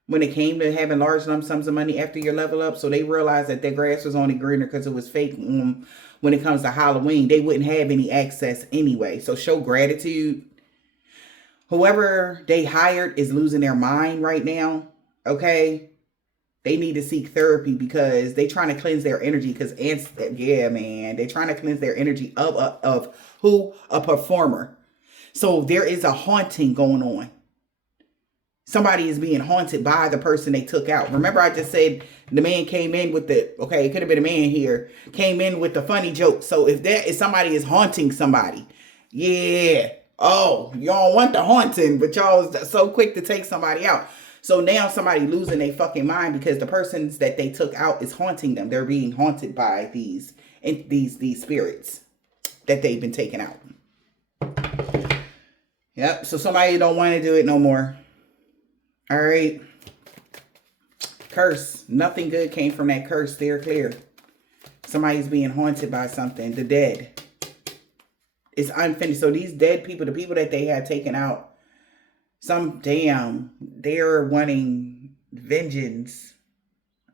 when it came to having large lump sums of money after your level up. So they realized that their grass was only greener because it was fake. When it comes to Halloween, they wouldn't have any access anyway. So show gratitude. Whoever they hired is losing their mind right now. Okay. They need to seek therapy because they trying to cleanse their energy. Because yeah, man, they're trying to cleanse their energy of who? A performer. So there is a haunting going on. Somebody is being haunted by the person they took out. Remember, I just said the man came in with the, okay, it could have been a man here, came in with the funny joke. So if somebody is haunting somebody, yeah. Oh, y'all want the haunting, but y'all so quick to take somebody out. So now somebody losing their fucking mind because the persons that they took out is haunting them. They're being haunted by these spirits that they've been taken out. Yep. So somebody don't want to do it no more. All right. Curse. Nothing good came from that curse. Steer clear. Somebody's being haunted by something. The dead. It's unfinished. So these dead people, the people that they had taken out, they're wanting vengeance.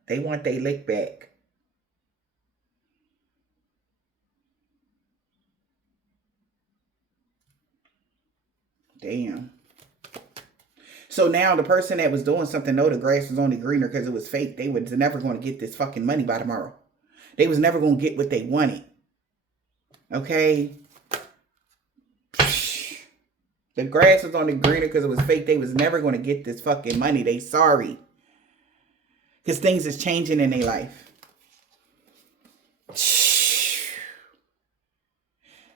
They want their lick back. Damn. So now the person that was doing something, the grass was only greener because it was fake. They was never going to get this fucking money by tomorrow. They was never going to get what they wanted. Okay? The grass was only greener because it was fake. They was never going to get this fucking money. They sorry. Because things is changing in their life.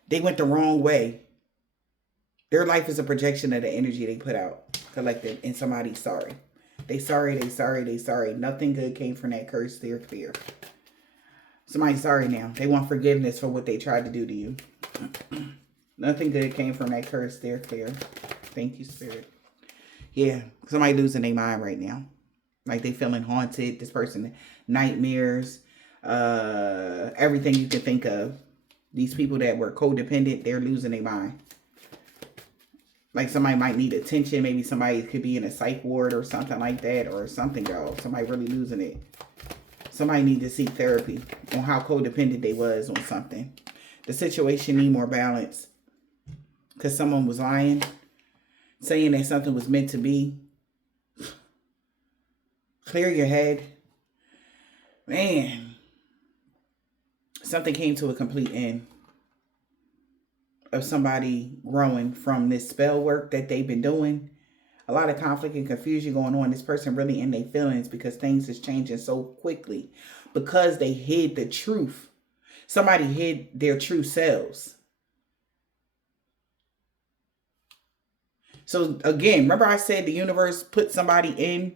They went the wrong way. Their life is a projection of the energy they put out. Collective, and somebody's sorry. They sorry. Nothing good came from that curse. They're clear. Somebody's sorry now. They want forgiveness for what they tried to do to you. Nothing good came from that curse. They're clear. Thank you, Spirit. Yeah, somebody losing their mind right now. Like they feeling haunted. This person, nightmares, everything you can think of. These people that were codependent, they're losing their mind. Like somebody might need attention. Maybe somebody could be in a psych ward or something like that. Or something, girl. Somebody really losing it. Somebody need to seek therapy on how codependent they was on something. The situation need more balance. Because someone was lying. Saying that something was meant to be. Clear your head. Man. Something came to a complete end. Of somebody growing from this spell work that they've been doing. A lot of conflict and confusion going on. This person really in their feelings because things is changing so quickly. Because they hid the truth. Somebody hid their true selves. So again, remember I said the universe put somebody in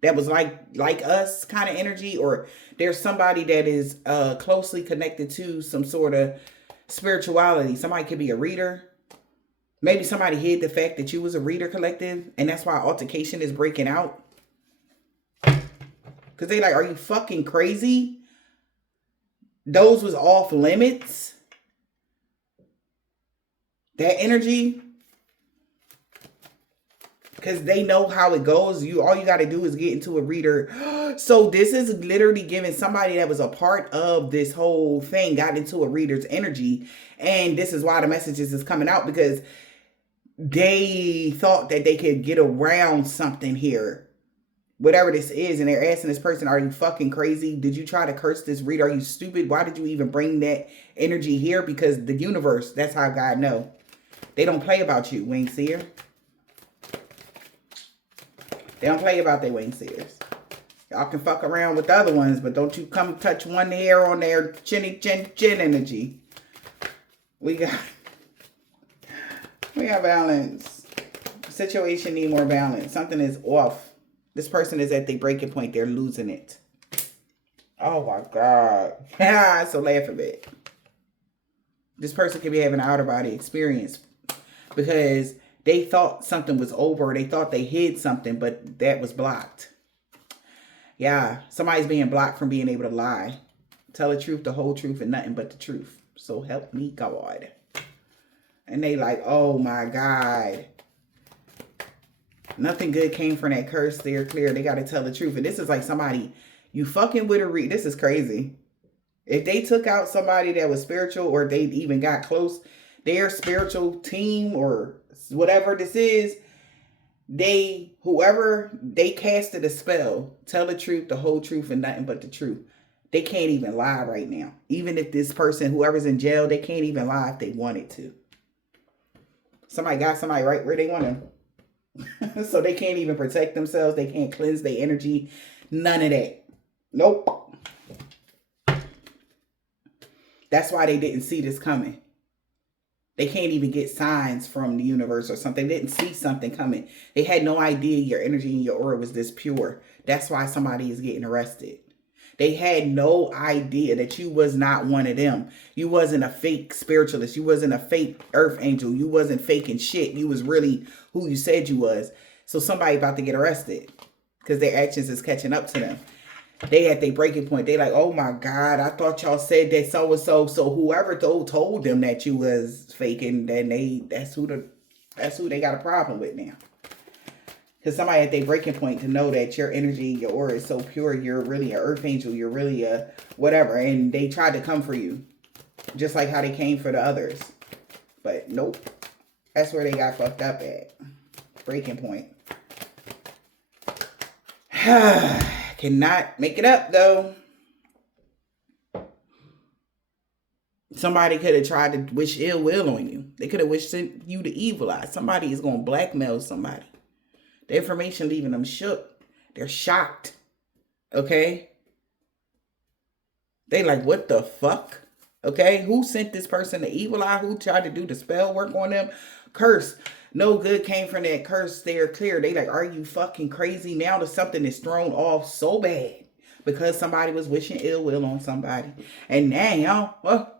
that was like us kind of energy, or there's somebody that is closely connected to some sort of spirituality. Somebody could be a reader. Maybe somebody hid the fact that you was a reader collective, and that's why altercation is breaking out. Because they like, are you fucking crazy? Those was off limits. That energy. Because they know how it goes. All you got to do is get into a reader. So this is literally giving somebody that was a part of this whole thing got into a reader's energy. And this is why the messages is coming out, because they thought that they could get around something here. Whatever this is. And they're asking this person, are you fucking crazy? Did you try to curse this reader? Are you stupid? Why did you even bring that energy here? Because the universe, that's how God know. They don't play about you, wing seer. They don't play about their wing seers. Y'all can fuck around with the other ones, but don't you come touch one hair on their chin energy. We got balance. Situation need more balance. Something is off. This person is at the breaking point. They're losing it. Oh my God. So laugh a bit. This person could be having an outer body experience because They thought something was over. They thought they hid something, but that was blocked. Yeah, somebody's being blocked from being able to lie. Tell the truth, the whole truth, and nothing but the truth. So help me God. And they like, oh my God. Nothing good came from that curse. They're clear. They got to tell the truth. And this is like somebody you fucking with a this is crazy. If they took out somebody that was spiritual, or they even got close, their spiritual team or whatever this is, whoever they casted a spell, tell the truth, the whole truth, and nothing but the truth. They can't even lie right now. Even if this person, whoever's in jail, they can't even lie if they wanted to. Somebody got somebody right where they want them. So they can't even protect themselves. They can't cleanse their energy. None of that. Nope. That's why they didn't see this coming. They can't even get signs from the universe or something. They didn't see something coming. They had no idea your energy and your aura was this pure. That's why somebody is getting arrested. They had no idea that you was not one of them. You wasn't a fake spiritualist. You wasn't a fake earth angel. You wasn't faking shit. You was really who you said you was. So somebody about to get arrested because their actions is catching up to them. They at their breaking point. They like, oh my God, I thought y'all said that so-and-so. So whoever told them that you was faking, then that's who they got a problem with now. Because somebody at their breaking point to know that your energy, your aura is so pure, you're really an earth angel, you're really a whatever. And they tried to come for you. Just like how they came for the others. But nope. That's where they got fucked up at. Breaking point. Cannot make it up though. Somebody could have tried to wish ill will on you. They could have wished you the evil eye. Somebody is going to blackmail somebody. The information leaving them shook. They're shocked. Okay? They like, what the fuck? Okay? Who sent this person the evil eye? Who tried to do the spell work on them? Curse. No good came from that curse. They're clear. They like, are you fucking crazy? Now that something is thrown off so bad because somebody was wishing ill will on somebody. And now, well,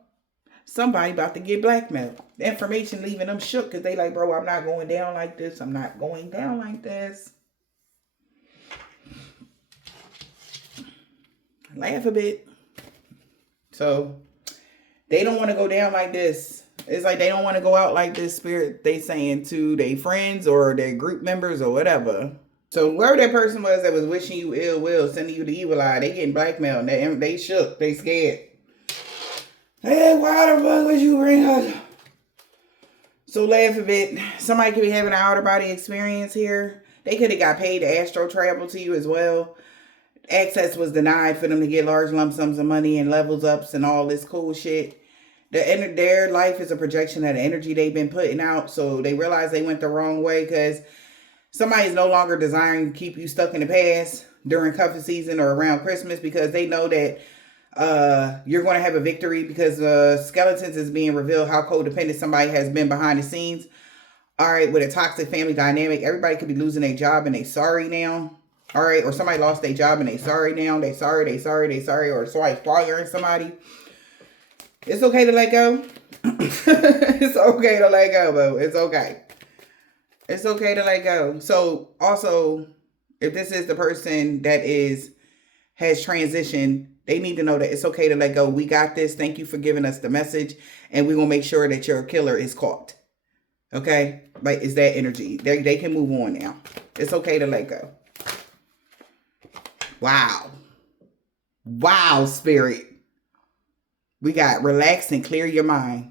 somebody about to get blackmailed. The information leaving them shook because they like, bro, I'm not going down like this. I'm not going down like this. Laugh a bit. So they don't want to go down like this. It's like they don't want to go out like this, spirit. They saying to their friends or their group members or whatever. So whoever that person was that was wishing you ill will, sending you the evil eye, they getting blackmailed. They shook. They scared. Hey, why the fuck would you bring us? So laugh a bit. Somebody could be having an outer body experience here. They could have got paid to astral travel to you as well. Access was denied for them to get large lump sums of money and levels ups and all this cool shit. Their life is a projection of the energy they've been putting out. So they realize they went the wrong way because somebody's no longer desiring to keep you stuck in the past during cuffing season or around Christmas because they know that you're going to have a victory because skeletons is being revealed how codependent somebody has been behind the scenes. All right, with a toxic family dynamic, everybody could be losing their job and they sorry now. All right, or somebody lost their job and they sorry now. They sorry, or somebody's firing somebody. It's okay to let go. It's okay to let go, bro. It's okay. It's okay to let go. So also, if this is the person that has transitioned, they need to know that it's okay to let go. We got this. Thank you for giving us the message. And we're going to make sure that your killer is caught. Okay? Like, it's that energy. They can move on now. It's okay to let go. Wow. Wow, spirit. We got relax and clear your mind.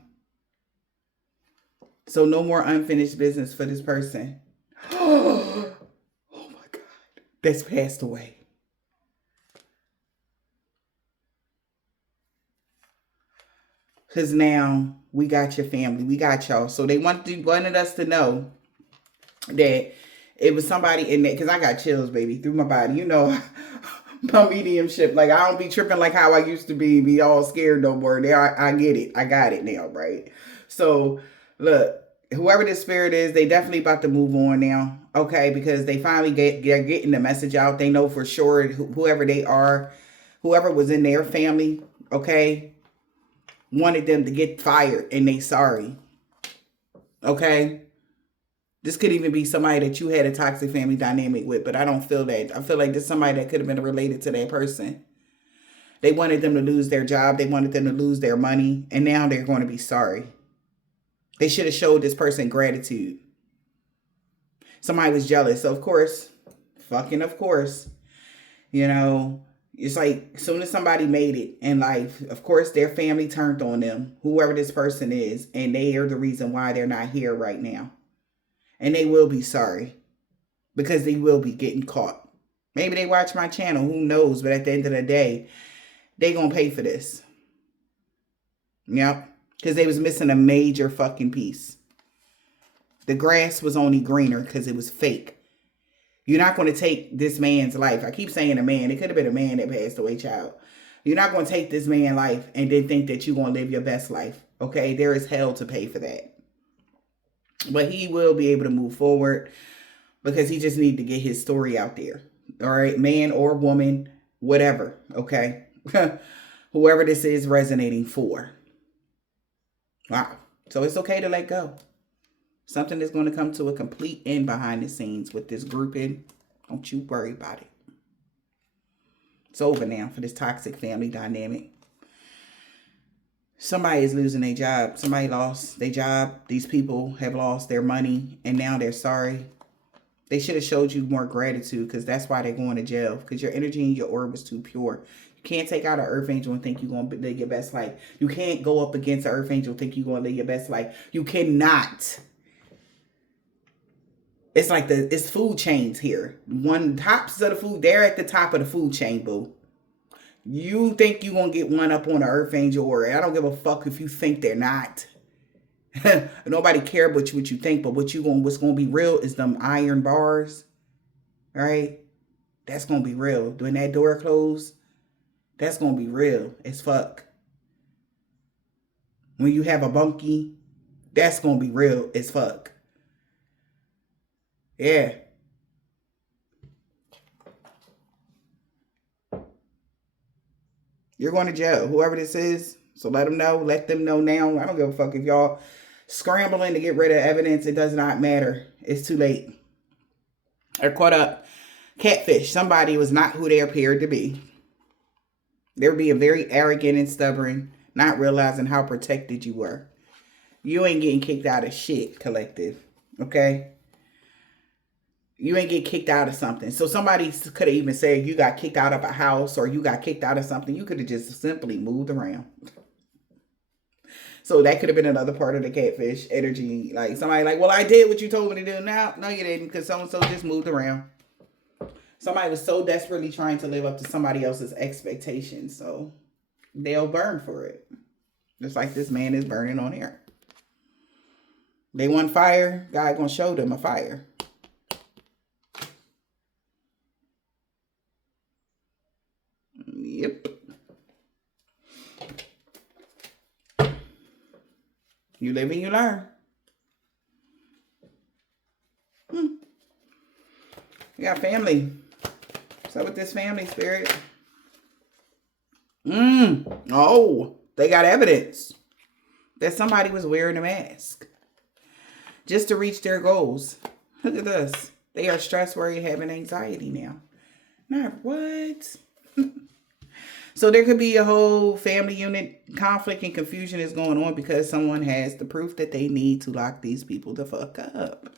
So no more unfinished business for this person. Oh my God. That's passed away. Because now we got your family. We got y'all. So they wanted us to know that it was somebody in there. Because I got chills, baby, through my body. You know, my mediumship. Like, I don't be tripping like how I used to be all scared no more. There, I get it. I got it now, right? So, look, whoever this spirit is, they definitely about to move on now. Okay? Because they finally they're getting the message out. They know for sure whoever they are, whoever was in their family, okay, wanted them to get fired and they sorry. Okay? This could even be somebody that you had a toxic family dynamic with, but I don't feel that. I feel like this is somebody that could have been related to that person. They wanted them to lose their job. They wanted them to lose their money. And now they're going to be sorry. They should have showed this person gratitude. Somebody was jealous. So, of course, you know, it's like as soon as somebody made it in life, of course, their family turned on them, whoever this person is. And they are the reason why they're not here right now. And they will be sorry because they will be getting caught. Maybe they watch my channel. Who knows? But at the end of the day, they going to pay for this. Yep. Because they was missing a major fucking piece. The grass was only greener because it was fake. You're not going to take this man's life. I keep saying a man. It could have been a man that passed away, child. You're not going to take this man's life and then think that you're going to live your best life. Okay? There is hell to pay for that. But he will be able to move forward because he just need to get his story out there. All right? Man or woman, whatever. Okay? Whoever this is resonating for. Wow. So it's okay to let go. Something is going to come to a complete end behind the scenes with this grouping. Don't you worry about it. It's over now for this toxic family dynamic. Somebody is losing their job. Somebody lost their job. These people have lost their money and now they're sorry. They should have showed you more gratitude because that's why they're going to jail. Because your energy and your aura was too pure. You can't take out an earth angel and think you're going to live your best life. You can't go up against an earth angel and think you're going to live your best life. You cannot. It's like it's food chains here. One tops of the food. They're at the top of the food chain, boo. You think you're going to get one up on an earth angel, or I don't give a fuck if you think they're not. Nobody care what you think, but what's going to be real is them iron bars. Right? That's going to be real. When that door closed, that's going to be real as fuck. When you have a bunkie, that's going to be real as fuck. Yeah. You're going to jail, whoever this is. So let them know. Let them know now. I don't give a fuck if y'all scrambling to get rid of evidence. It does not matter. It's too late. They're caught up. Catfish. Somebody was not who they appeared to be. They were being very arrogant and stubborn, not realizing how protected you were. You ain't getting kicked out of shit, collective. Okay? You ain't get kicked out of something. So somebody could have even said you got kicked out of a house or you got kicked out of something. You could have just simply moved around. So that could have been another part of the catfish energy. Like somebody like, well, I did what you told me to do. No, you didn't, because so-and-so just moved around. Somebody was so desperately trying to live up to somebody else's expectations. So they'll burn for it. Just like this man is burning on air. They want fire. God gonna show them a fire. Yep. You live and you learn. You got family. What's up with this family, spirit? Oh, they got evidence that somebody was wearing a mask just to reach their goals. Look at this. They are stressed, worried, having anxiety now. Not what? So there could be a whole family unit conflict and confusion is going on because someone has the proof that they need to lock these people the fuck up.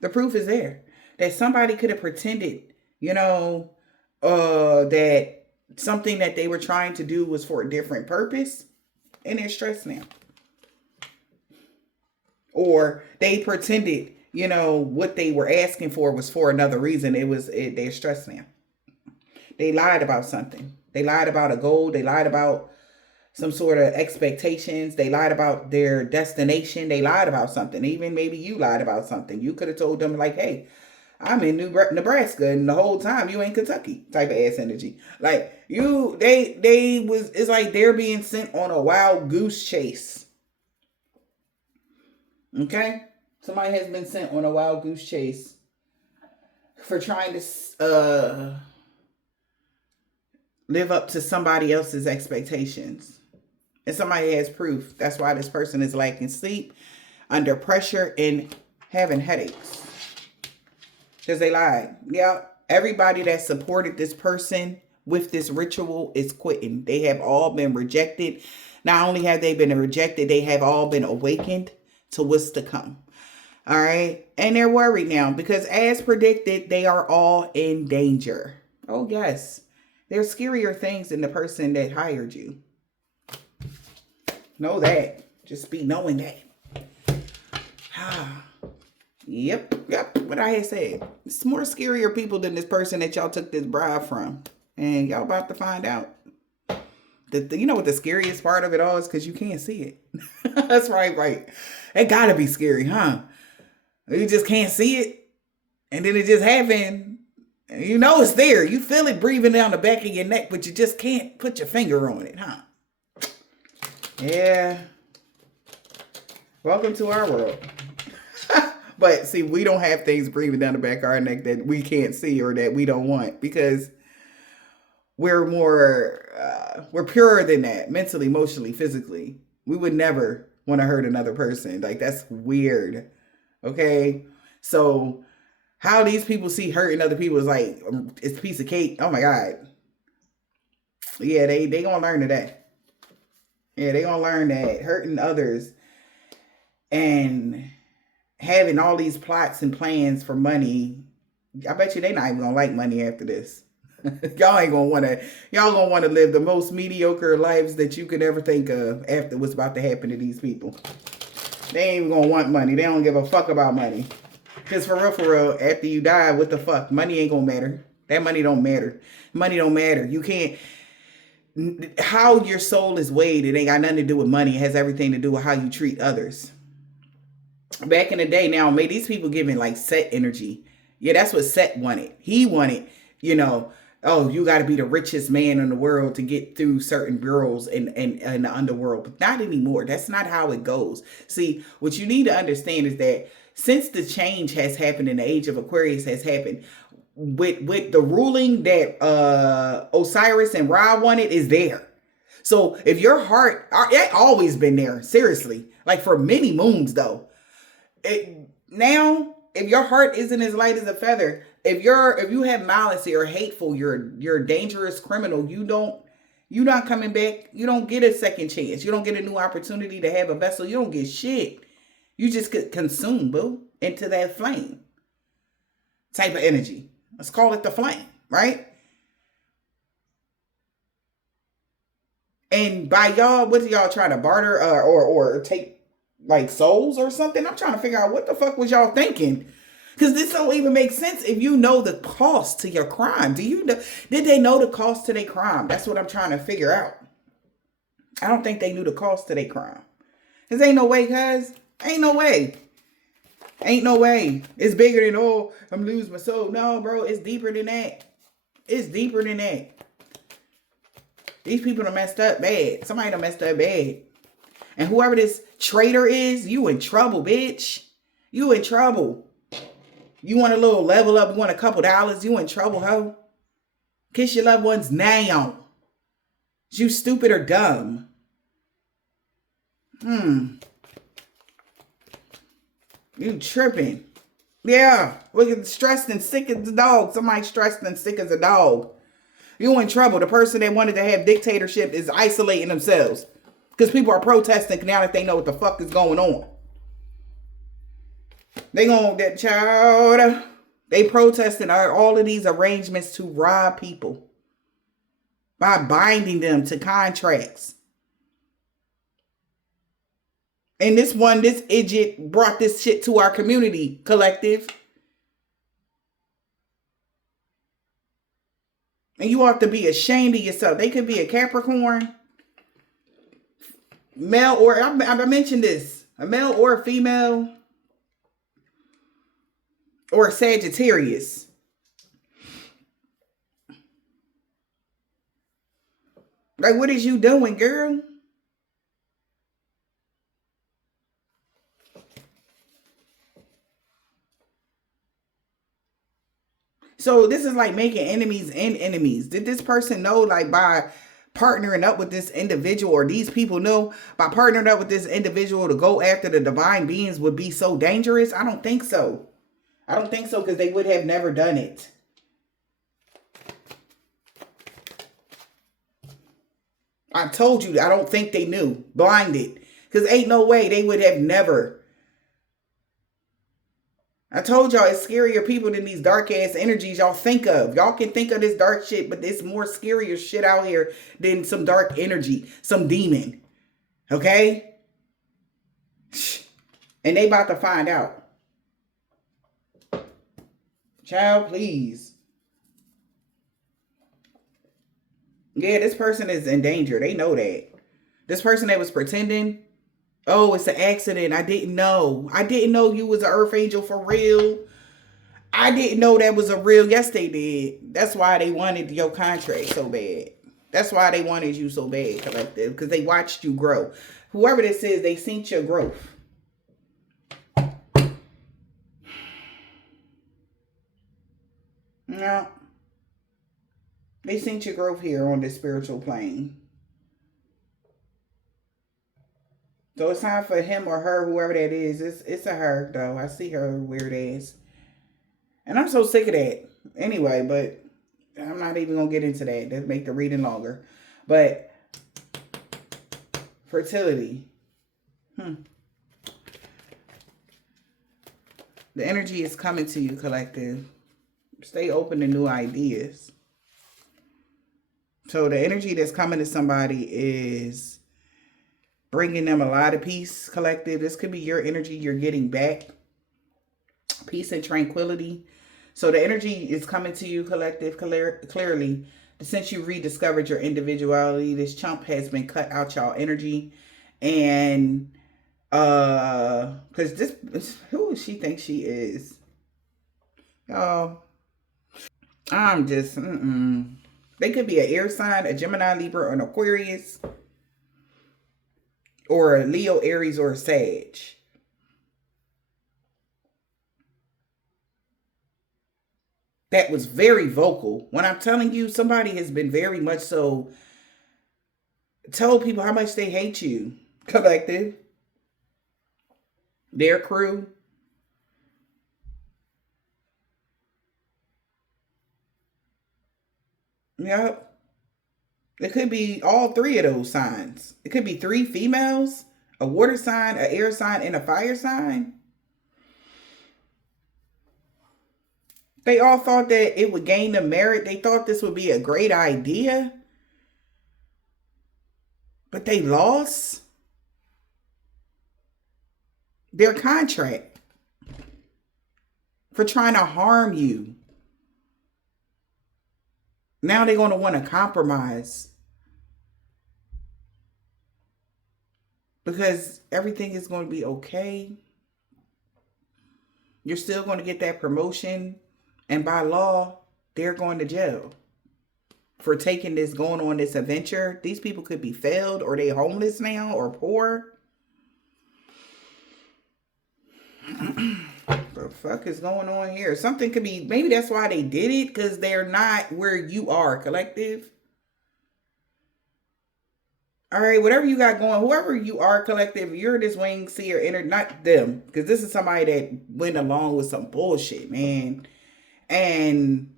The proof is there. That somebody could have pretended, that something that they were trying to do was for a different purpose. And they're stressed now. Or they pretended, what they were asking for was for another reason. They're stressed now. They lied about something. They lied about a goal. They lied about some sort of expectations. They lied about their destination. They lied about something. Even maybe you lied about something. You could have told them like, hey, I'm in Nebraska and the whole time you in Kentucky type of ass energy. Like it's like they're being sent on a wild goose chase. Okay? Somebody has been sent on a wild goose chase for trying to live up to somebody else's expectations. And somebody has proof. That's why this person is lacking sleep, under pressure, and having headaches. Because they lied. Yeah. Everybody that supported this person with this ritual is quitting. They have all been rejected. Not only have they been rejected, they have all been awakened to what's to come. All right. And they're worried now because as predicted, they are all in danger. Oh, yes. There's scarier things than the person that hired you. Know that. Just be knowing that. Yep. What I had said. It's more scarier people than this person that y'all took this bribe from. And y'all about to find out. You know what the scariest part of it all is? Because you can't see it. That's right. It gotta be scary, huh? You just can't see it. And then it just happened. You know it's there. You feel it breathing down the back of your neck, but you just can't put your finger on it, huh? Yeah. Welcome to our world. But see, we don't have things breathing down the back of our neck that we can't see or that we don't want because we're we're purer than that, mentally, emotionally, physically. We would never want to hurt another person. Like, that's weird. Okay? So how these people see hurting other people is like, it's a piece of cake. Oh my God. Yeah, they gonna learn that. Yeah, they gonna learn that hurting others and having all these plots and plans for money, I bet you they not even gonna like money after this. Y'all gonna want to live the most mediocre lives that you could ever think of after what's about to happen to these people. They ain't even gonna want money. They don't give a fuck about money. Because for real, after you die, what the fuck? Money ain't gonna matter. That money don't matter. Money don't matter. You can't, how your soul is weighed, it ain't got nothing to do with money. It has everything to do with how you treat others. Back in the day, now, made these people giving like Set energy. Yeah, that's what Set wanted. He wanted, oh, you got to be the richest man in the world to get through certain girls in the underworld. But not anymore. That's not how it goes. See, what you need to understand is that since the change has happened in the age of Aquarius has happened, with the ruling that Osiris and Ra wanted is there. So if your heart, it always been there, seriously, like for many moons though. Now, if your heart isn't as light as a feather, if you have malice or hateful, you're a dangerous criminal. You're not coming back. You don't get a second chance. You don't get a new opportunity to have a vessel. You don't get shit. You just get consumed, boo, into that flame type of energy. Let's call it the flame, right? And by y'all, what do y'all trying to barter or take like souls or something? I'm trying to figure out what the fuck was y'all thinking. Because this don't even make sense if you know the cost to your crime. Did they know the cost to their crime? That's what I'm trying to figure out. I don't think they knew the cost to their crime. Because ain't no way, cuz. Ain't no way. Ain't no way. It's bigger than, oh, I'm losing my soul. No, bro, it's deeper than that. It's deeper than that. These people done messed up bad. Somebody done messed up bad. And whoever this traitor is, you in trouble, bitch. You in trouble. You want a little level up, you want a couple dollars, you in trouble, ho. Kiss your loved ones now. Is you stupid or dumb? You tripping. Yeah, we're stressed and sick as a dog. Somebody stressed and sick as a dog. You in trouble. The person that wanted to have dictatorship is isolating themselves. Because people are protesting now that they know what the fuck is going on. They protesting all of these arrangements to rob people by binding them to contracts. And this idiot brought this shit to our community collective. And you ought to be ashamed of yourself. They could be a Capricorn, male or, I mentioned this, a male or a female, or a Sagittarius. Like, what is you doing, girl? So this is like making enemies and enemies. Did this person know, like, by partnering up with this individual, or these people know by partnering up with this individual to go after the divine beings would be so dangerous? I don't think so. I don't think so, because they would have never done it. I told you, I don't think they knew. Blinded. Because ain't no way they would have never. I told y'all it's scarier people than these dark ass energies y'all think of. Y'all can think of this dark shit, but there's more scarier shit out here than some dark energy, some demon. Okay? And they about to find out. Child, please. Yeah, this person is in danger. They know that. This person that was pretending, oh, it's an accident. I didn't know. I didn't know you was an earth angel for real. I didn't know that was a real. Yes, they did. That's why they wanted your contract so bad. That's why they wanted you so bad, collective, because they watched you grow. Whoever this is, they seen your growth. No. They seen your growth here on this spiritual plane. So it's time for him or her, whoever that is. It's a her, though. I see her weird ass. And I'm so sick of that. Anyway, but I'm not even going to get into that. That make the reading longer. But fertility. The energy is coming to you, collective. Stay open to new ideas. So the energy that's coming to somebody is bringing them a lot of peace, collective. This could be your energy you're getting back. Peace and tranquility. So the energy is coming to you, collective, clearly. Since you rediscovered your individuality, this chump has been cut out y'all energy. And because this, who she thinks she is? Y'all, I'm just, They could be an air sign, a Gemini, Libra, or an Aquarius, or a Leo, Aries, or a Sag. That was very vocal. When I'm telling you, somebody has been very much so told people how much they hate you, collective. Their crew. Yep. It could be all three of those signs. It could be three females, a water sign, an air sign, and a fire sign. They all thought that it would gain them merit. They thought this would be a great idea. But they lost their contract for trying to harm you. Now they're going to want to compromise because everything is going to be okay. You're still going to get that promotion. And by law, they're going to jail for taking this, going on this adventure. These people could be failed, or they homeless now, or poor. The fuck is going on here? Something could be, maybe that's why they did it, because they're not where you are, collective. All right, whatever you got going, whoever you are, collective, you're this wing seer, not them, because this is somebody that went along with some bullshit, man. And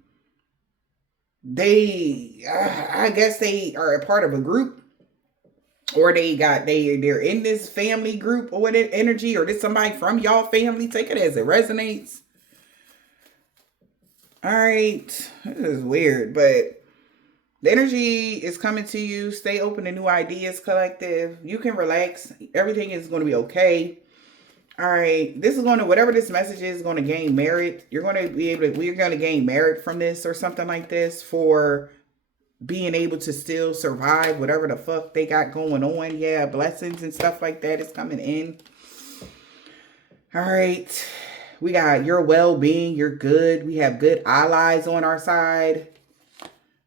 they, I guess they are a part of a group, or they're in this family group or whatever energy, or this somebody from y'all family. Take it as it resonates. All right, this is weird, but the energy is coming to you. Stay open to new ideas, collective. You can relax. Everything is going to be okay. All right, this is going to, whatever this message is going to gain merit. You're going to be able to, we're going to gain merit from this or something like this for being able to still survive whatever the fuck they got going on. Yeah, blessings and stuff like that is coming in. All right, we got your well-being. You're good. We have good allies on our side.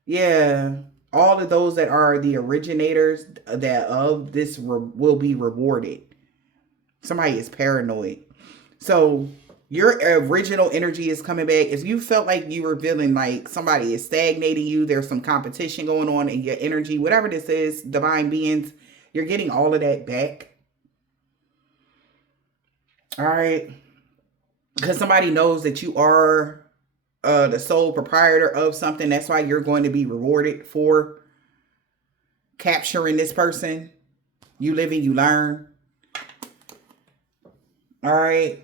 Yeah, all of those that are the originators that of this will be rewarded. Somebody is paranoid. So Your original energy is coming back. If you felt like you were feeling like somebody is stagnating you, there's some competition going on in your energy, whatever this is, divine beings, you're getting all of that back. All right. Because somebody knows that you are the sole proprietor of something. That's why you're going to be rewarded for capturing this person. You live and you learn. All right.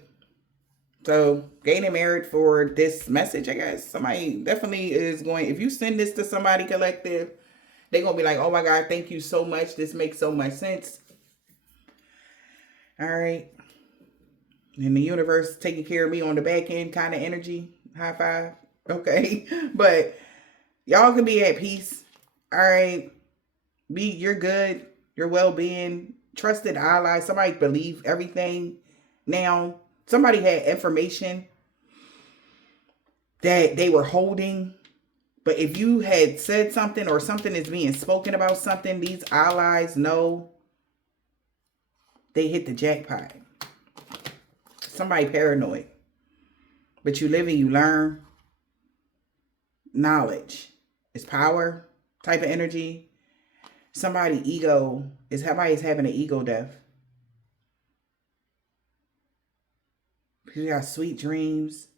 So getting married for this message, I guess somebody definitely is going, if you send this to somebody, collective, they're going to be like, oh my God, thank you so much. This makes so much sense. All right. And the universe taking care of me on the back end kind of energy. High five. Okay. But y'all can be at peace. All right. You're good. Your well-being, trusted ally. Somebody believe everything now. Somebody had information that they were holding. But if you had said something or something is being spoken about something, these allies know they hit the jackpot. Somebody paranoid. But you live and you learn. Knowledge is power type of energy. Somebody's having an ego death. You got sweet dreams,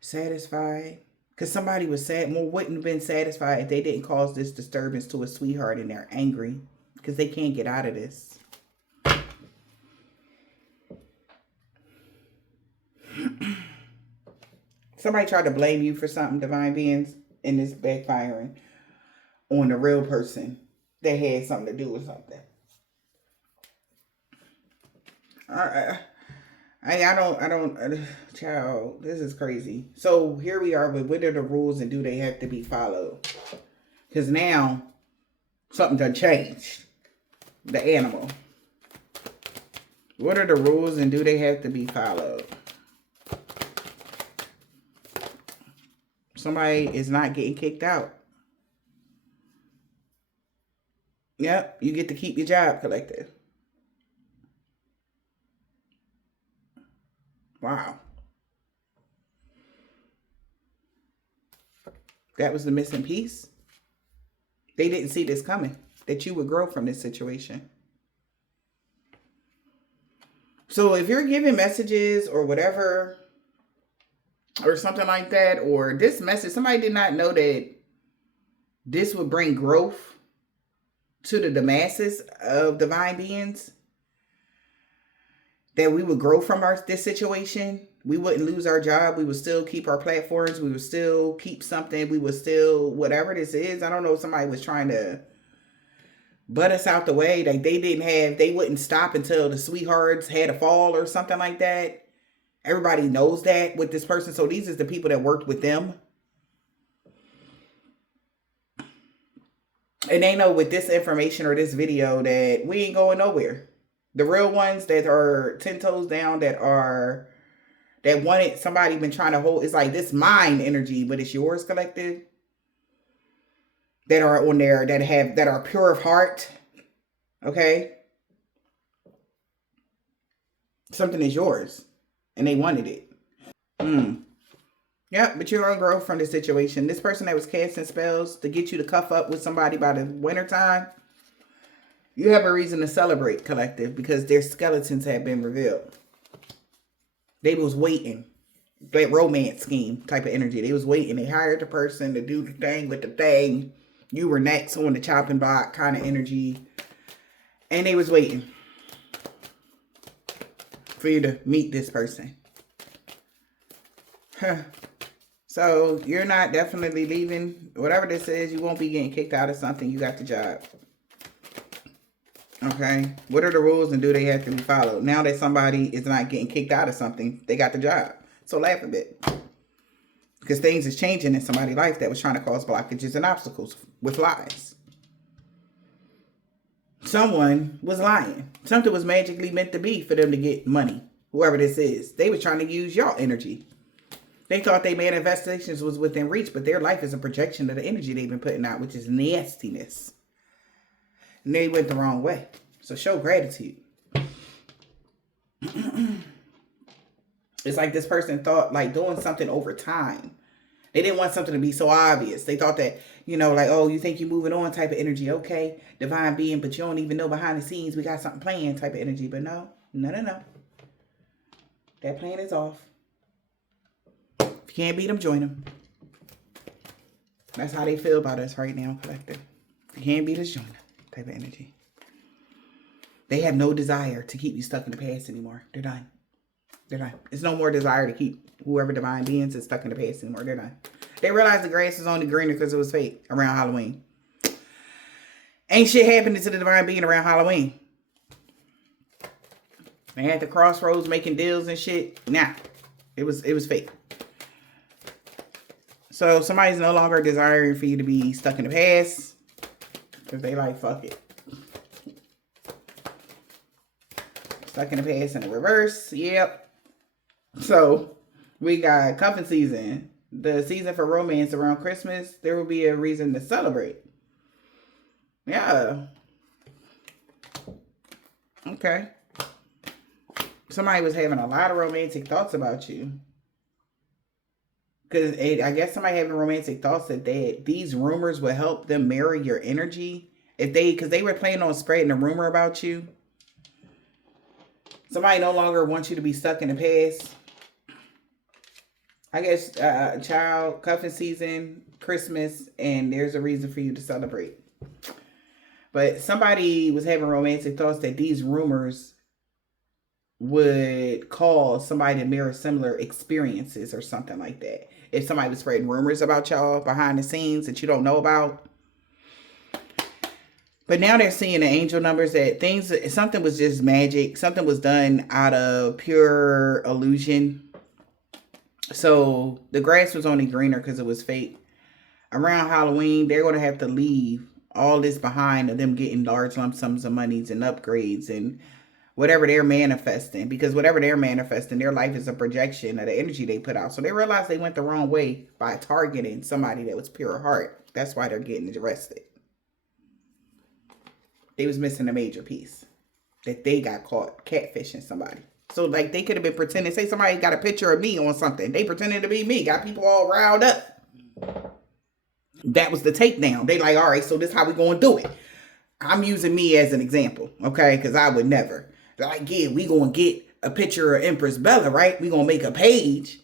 satisfied. Because somebody was sad, wouldn't have been satisfied if they didn't cause this disturbance to a sweetheart and they're angry because they can't get out of this. Somebody tried to blame you for something, divine beings, and this backfiring on the real person that had something to do with something. Child, this is crazy. So here we are, but what are the rules and do they have to be followed? Because now something done changed. The animal. What are the rules and do they have to be followed? Somebody is not getting kicked out. Yep, you get to keep your job, collective. Wow. That was the missing piece. They didn't see this coming, that you would grow from this situation. So if you're giving messages or whatever, or something like that, or this message, somebody did not know that this would bring growth to the masses of divine beings, that we would grow from this situation. We wouldn't lose our job. We would still keep our platforms. We would still keep something. We would still, whatever this is. I don't know if somebody was trying to butt us out the way. Like they wouldn't stop until the sweethearts had a fall or something like that. Everybody knows that with this person. So these are the people that worked with them. And they know with this information or this video that we ain't going nowhere. The real ones that are 10 toes down, that wanted somebody been trying to hold, it's like this mind energy, but it's yours, collective. That are on there, that are pure of heart. Okay. Something is yours. And they wanted it. Yeah, but you're going to grow from this situation. This person that was casting spells to get you to cuff up with somebody by the wintertime, you have a reason to celebrate, collective, because their skeletons have been revealed. They was waiting. That romance scheme type of energy. They was waiting. They hired the person to do the thing with the thing. You were next on the chopping block kind of energy. And they was waiting for you to meet this person. So you're not definitely leaving. Whatever this is, you won't be getting kicked out of something. You got the job. Okay. What are the rules and do they have to be followed? Now that somebody is not getting kicked out of something, they got the job. So laugh a bit. Because things is changing in somebody's life that was trying to cause blockages and obstacles with lies. Someone was lying. Something was magically meant to be for them to get money. Whoever this is. They were trying to use y'all energy. They thought they manifestations was within reach, but their life is a projection of the energy they've been putting out, which is nastiness. And they went the wrong way. So show gratitude. It's like this person thought like doing something over time. They didn't want something to be so obvious. They thought that, like, oh, you think you're moving on type of energy. Okay, divine being, but you don't even know behind the scenes we got something playing type of energy. But no. That plan is off. If you can't beat them, join them. That's how they feel about us right now, collective. If you can't beat us, join them type of energy. They have no desire to keep you stuck in the past anymore. They're done. There's no more desire to keep whoever divine beings is stuck in the past anymore. They're done. They realized the grass was only greener because it was fake around Halloween. Ain't shit happening to the divine being around Halloween. They had the crossroads making deals and shit. Nah. It was fake. So somebody's no longer desiring for you to be stuck in the past. Because they like, fuck it. Stuck in the past in the reverse. Yep. So we got cuffing season. The season for romance around Christmas. There will be a reason to celebrate. Yeah. Okay. Somebody was having a lot of romantic thoughts about you. Because I guess somebody having romantic thoughts that these rumors would help them marry your energy. Because they were planning on spreading a rumor about you. Somebody no longer wants you to be stuck in the past. I guess child, cuffing season, Christmas, and there's a reason for you to celebrate. But somebody was having romantic thoughts that these rumors would cause somebody to mirror similar experiences or something like that. If somebody was spreading rumors about y'all behind the scenes that you don't know about. But now they're seeing the angel numbers that something was just magic. Something was done out of pure illusion. So the grass was only greener because it was fake. Around Halloween, they're going to have to leave all this behind of them getting large lump sums of monies and upgrades and whatever they're manifesting. Because whatever they're manifesting, their life is a projection of the energy they put out. So they realized they went the wrong way by targeting somebody that was pure heart. That's why they're getting arrested. They was missing a major piece. That they got caught catfishing somebody. So like they could have been pretending, say somebody got a picture of me on something. They pretended to be me. Got people all riled up. That was the takedown. They like, all right, so this is how we going to do it. I'm using me as an example, okay? Because I would never. They're like, yeah, we going to get a picture of Empress Bella, right? We going to make a page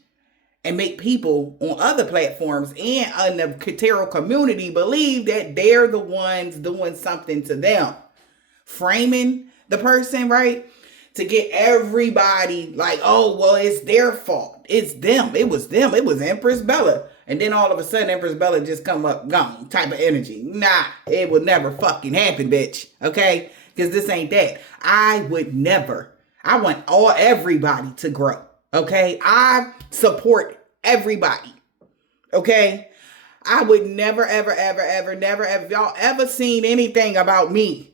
and make people on other platforms and in the Katero community believe that they're the ones doing something to them. Framing the person, right? To get everybody like, oh, well, it's their fault. It's them. It was them. It was Empress Bella. And then all of a sudden, Empress Bella just come up, gone type of energy. Nah, it will never fucking happen, bitch. Okay? Because this ain't that. I would never. I want everybody to grow. Okay? I support everybody. Okay? I would never, ever, ever, ever, never, ever, y'all ever seen anything about me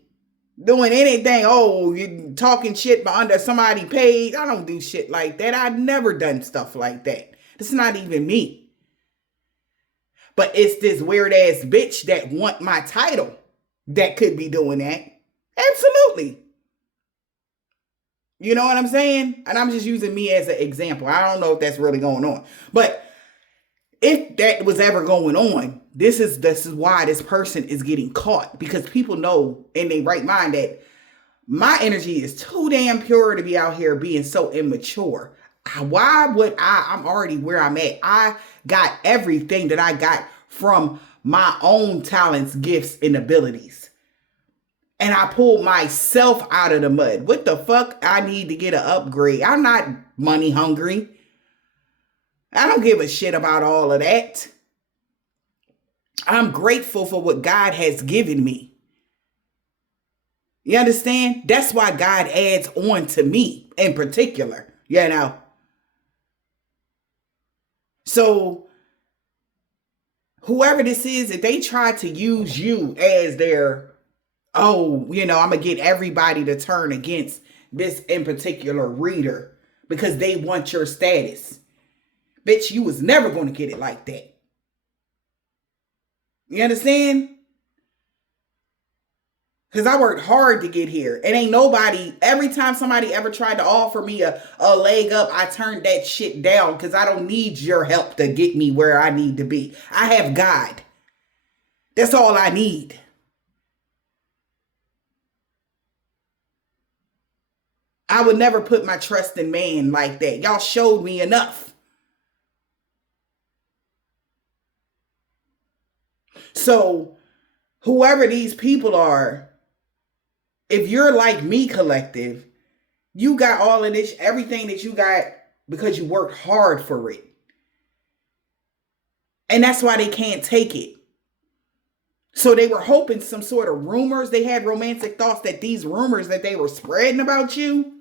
doing anything, oh, you talking shit under somebody's page. I don't do shit like that. I've never done stuff like that. It's not even me. But it's this weird ass bitch that want my title that could be doing that. Absolutely. You know what I'm saying? And I'm just using me as an example. I don't know if that's really going on. But if that was ever going on, this is why this person is getting caught. Because people know in their right mind that my energy is too damn pure to be out here being so immature. Why would I'm already where I'm at. I got everything that I got from my own talents, gifts, and abilities. And I pulled myself out of the mud. What the fuck? I need to get an upgrade. I'm not money hungry. I don't give a shit about all of that. I'm grateful for what God has given me. You understand? That's why God adds on to me in particular, you know. So whoever this is, if they try to use you as their, oh, you know, I'm going to get everybody to turn against this in particular reader because they want your status. Bitch, you was never going to get it like that. You understand? Because I worked hard to get here. And ain't nobody, every time somebody ever tried to offer me a leg up, I turned that shit down because I don't need your help to get me where I need to be. I have God. That's all I need. I would never put my trust in man like that. Y'all showed me enough. So, whoever these people are, if you're like me, collective, you got all of this, everything that you got because you worked hard for it. And that's why they can't take it. So they were hoping some sort of rumors. They had romantic thoughts that these rumors that they were spreading about you,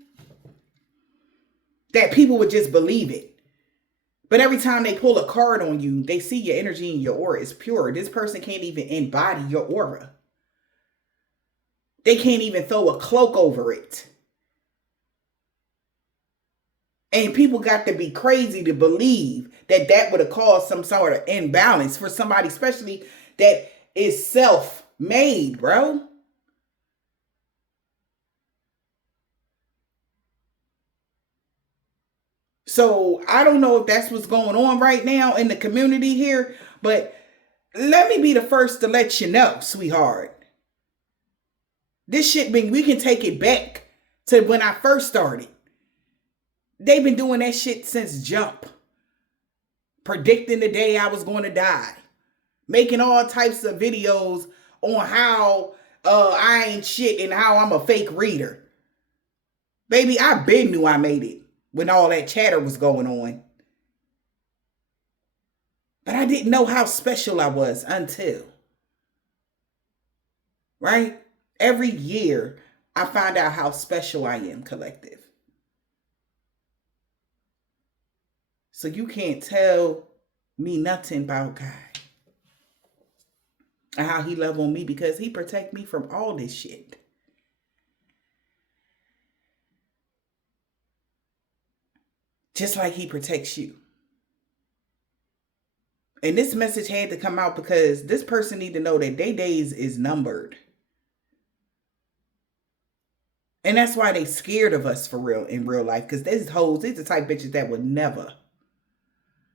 that people would just believe it. But every time they pull a card on you, they see your energy and your aura is pure. This person can't even embody your aura. They can't even throw a cloak over it. And people got to be crazy to believe that that would have caused some sort of imbalance for somebody, especially that is self-made, bro. So I don't know if that's what's going on right now in the community here, but let me be the first to let you know, sweetheart. This shit we can take it back to when I first started. They've been doing that shit since jump. Predicting the day I was going to die. Making all types of videos on how I ain't shit and how I'm a fake reader. Baby, I been knew I made it when all that chatter was going on. But I didn't know how special I was until. Right? Every year, I find out how special I am, collective. So you can't tell me nothing about God. And how he love on me because he protect me from all this shit. Just like he protects you. And this message had to come out because this person need to know that their days is numbered. And that's why they scared of us for real in real life. Because these hoes, these the type bitches that would never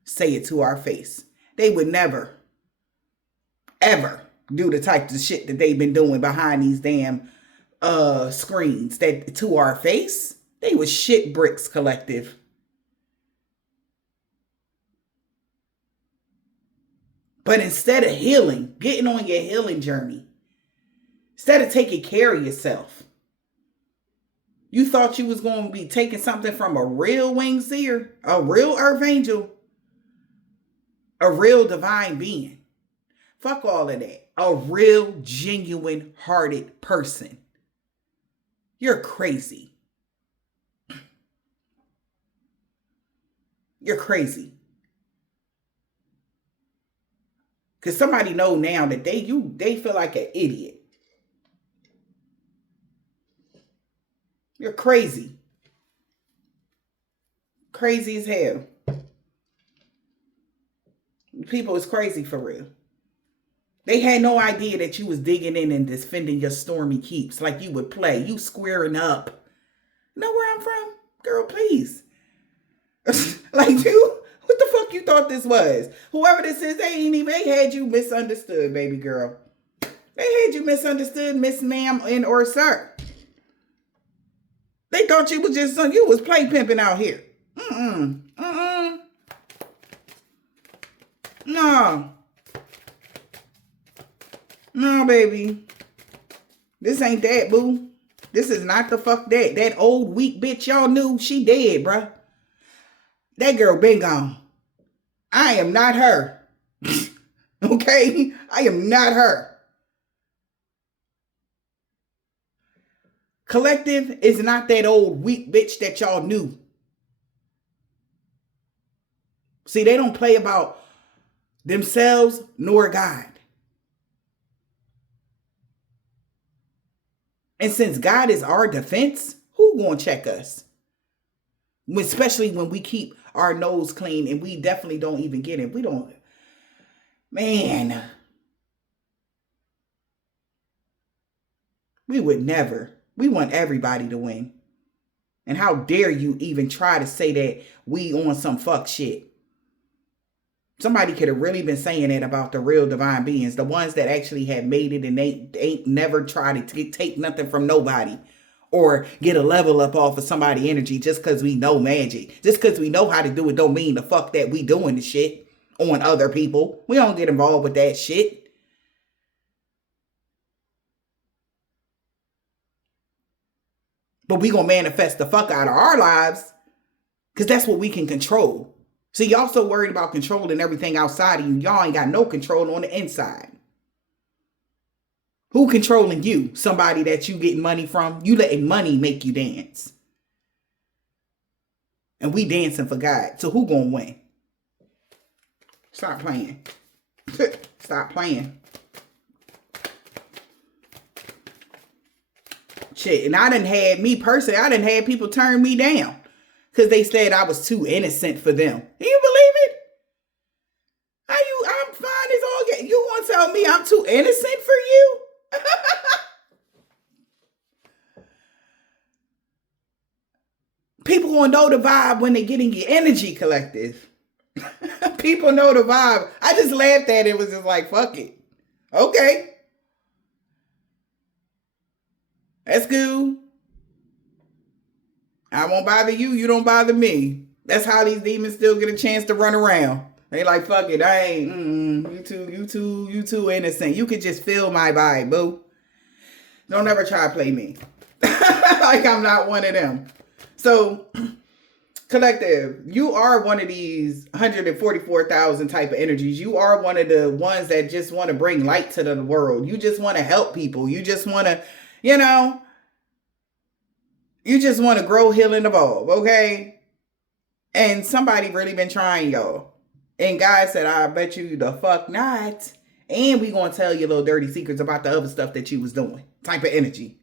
say it to our face. They would never, ever do the type of shit that they've been doing behind these damn screens that to our face. They was shit bricks, collective. But instead of healing, getting on your healing journey, instead of taking care of yourself, you thought you was going to be taking something from a real winged seer, a real earth angel, a real divine being. Fuck all of that. A real, genuine, hearted person. You're crazy. You're crazy. Because somebody know now that they feel like an idiot. You're crazy. Crazy as hell. People is crazy for real. They had no idea that you was digging in and defending your stormy keeps like you would play. You squaring up. Know where I'm from? Girl, please. Like, you, what the fuck you thought this was? Whoever this is, they had you misunderstood, baby girl. They had you misunderstood, Miss Ma'am and or sir. They thought you was just you was play pimping out here. No. No, baby. This ain't that, boo. This is not the fuck that. That old weak bitch y'all knew, she dead, bruh. That girl been gone. I am not her. Okay? I am not her. Collective is not that old weak bitch that y'all knew. See, they don't play about themselves nor God. And since God is our defense, who gonna check us? Especially when we keep our nose clean and we definitely don't even get it. We don't. Man. We would never. We want everybody to win. And how dare you even try to say that we on some fuck shit? Somebody could have really been saying that about the real divine beings, the ones that actually have made it and they ain't never tried to take nothing from nobody or get a level up off of somebody's energy just because we know magic. Just because we know how to do it don't mean the fuck that we doing the shit on other people. We don't get involved with that shit. But we gonna manifest the fuck out of our lives because that's what we can control. See, y'all so worried about controlling everything outside of you. Y'all ain't got no control on the inside. Who controlling you? Somebody that you getting money from? You letting money make you dance. And we dancing for God. So who gonna win? Stop playing. Stop playing. Shit, and I done had people turn me down. Because they said I was too innocent for them. Do you believe it? I'm fine as all get. You want to tell me I'm too innocent for you? People gonna know the vibe when they get in your energy, collective. People know the vibe. I just laughed at it. It was just like, fuck it. Okay. That's cool. I won't bother you. You don't bother me. That's how these demons still get a chance to run around. They like, fuck it. I ain't, you too innocent. You could just feel my vibe, boo. Don't ever try to play me. Like I'm not one of them. So, collective, you are one of these 144,000 type of energies. You are one of the ones that just want to bring light to the world. You just want to help people. You just want to, you just want to grow, heal, and evolve, okay? And somebody really been trying, y'all. And God said, I bet you the fuck not. And we gonna tell you little dirty secrets about the other stuff that you was doing. Type of energy.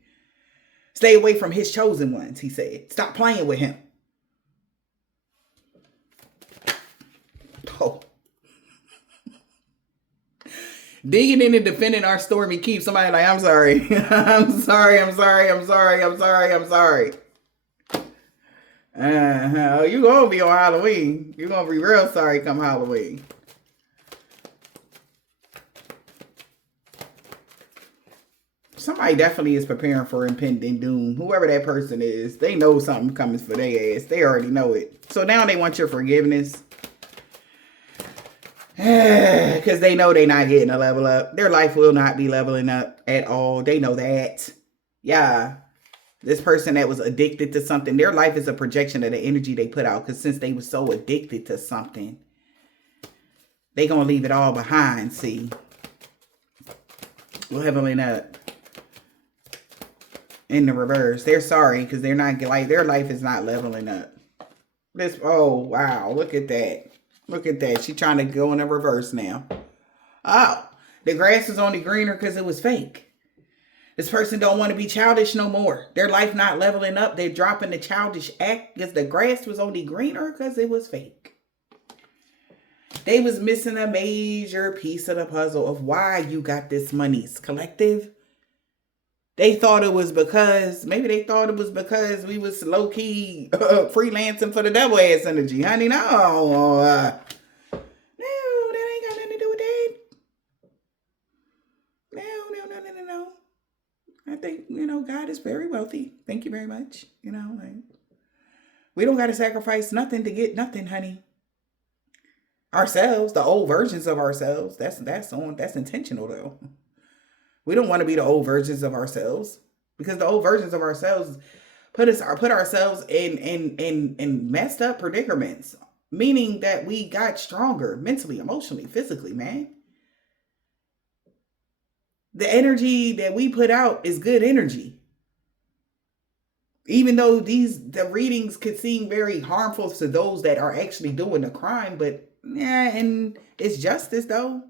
Stay away from his chosen ones, he said. Stop playing with him. Oh. Digging in and defending our stormy keep. Somebody like, I'm sorry. I'm sorry. You gonna be on Halloween. You gonna be real sorry come Halloween. Somebody definitely is preparing for impending doom. Whoever that person is, they know something coming for their ass. They already know it. So now they want your forgiveness. Because they know they're not getting a level up. Their life will not be leveling up at all. They know that. Yeah. This person that was addicted to something, their life is a projection of the energy they put out. Because since they were so addicted to something, they going to leave it all behind, see. Leveling up. In the reverse. They're sorry because they're not, like, their life is not leveling up. Oh, wow. Look at that. Look at that. She trying to go in the reverse now. Oh, the grass was only greener because it was fake. This person don't want to be childish no more. Their life not leveling up. They're dropping the childish act because the grass was only greener because it was fake. They was missing a major piece of the puzzle of why you got this money, collective. They thought it was because, maybe they thought it was because we was low-key freelancing for the devil ass energy. Honey, no. No, that ain't got nothing to do with that. No. I think, God is very wealthy. Thank you very much. We don't got to sacrifice nothing to get nothing, honey. Ourselves, the old versions of ourselves, that's intentional though. We don't want to be the old versions of ourselves because the old versions of ourselves put ourselves in messed up predicaments, meaning that we got stronger mentally, emotionally, physically, man. The energy that we put out is good energy. Even though the readings could seem very harmful to those that are actually doing the crime, but yeah, and it's justice though.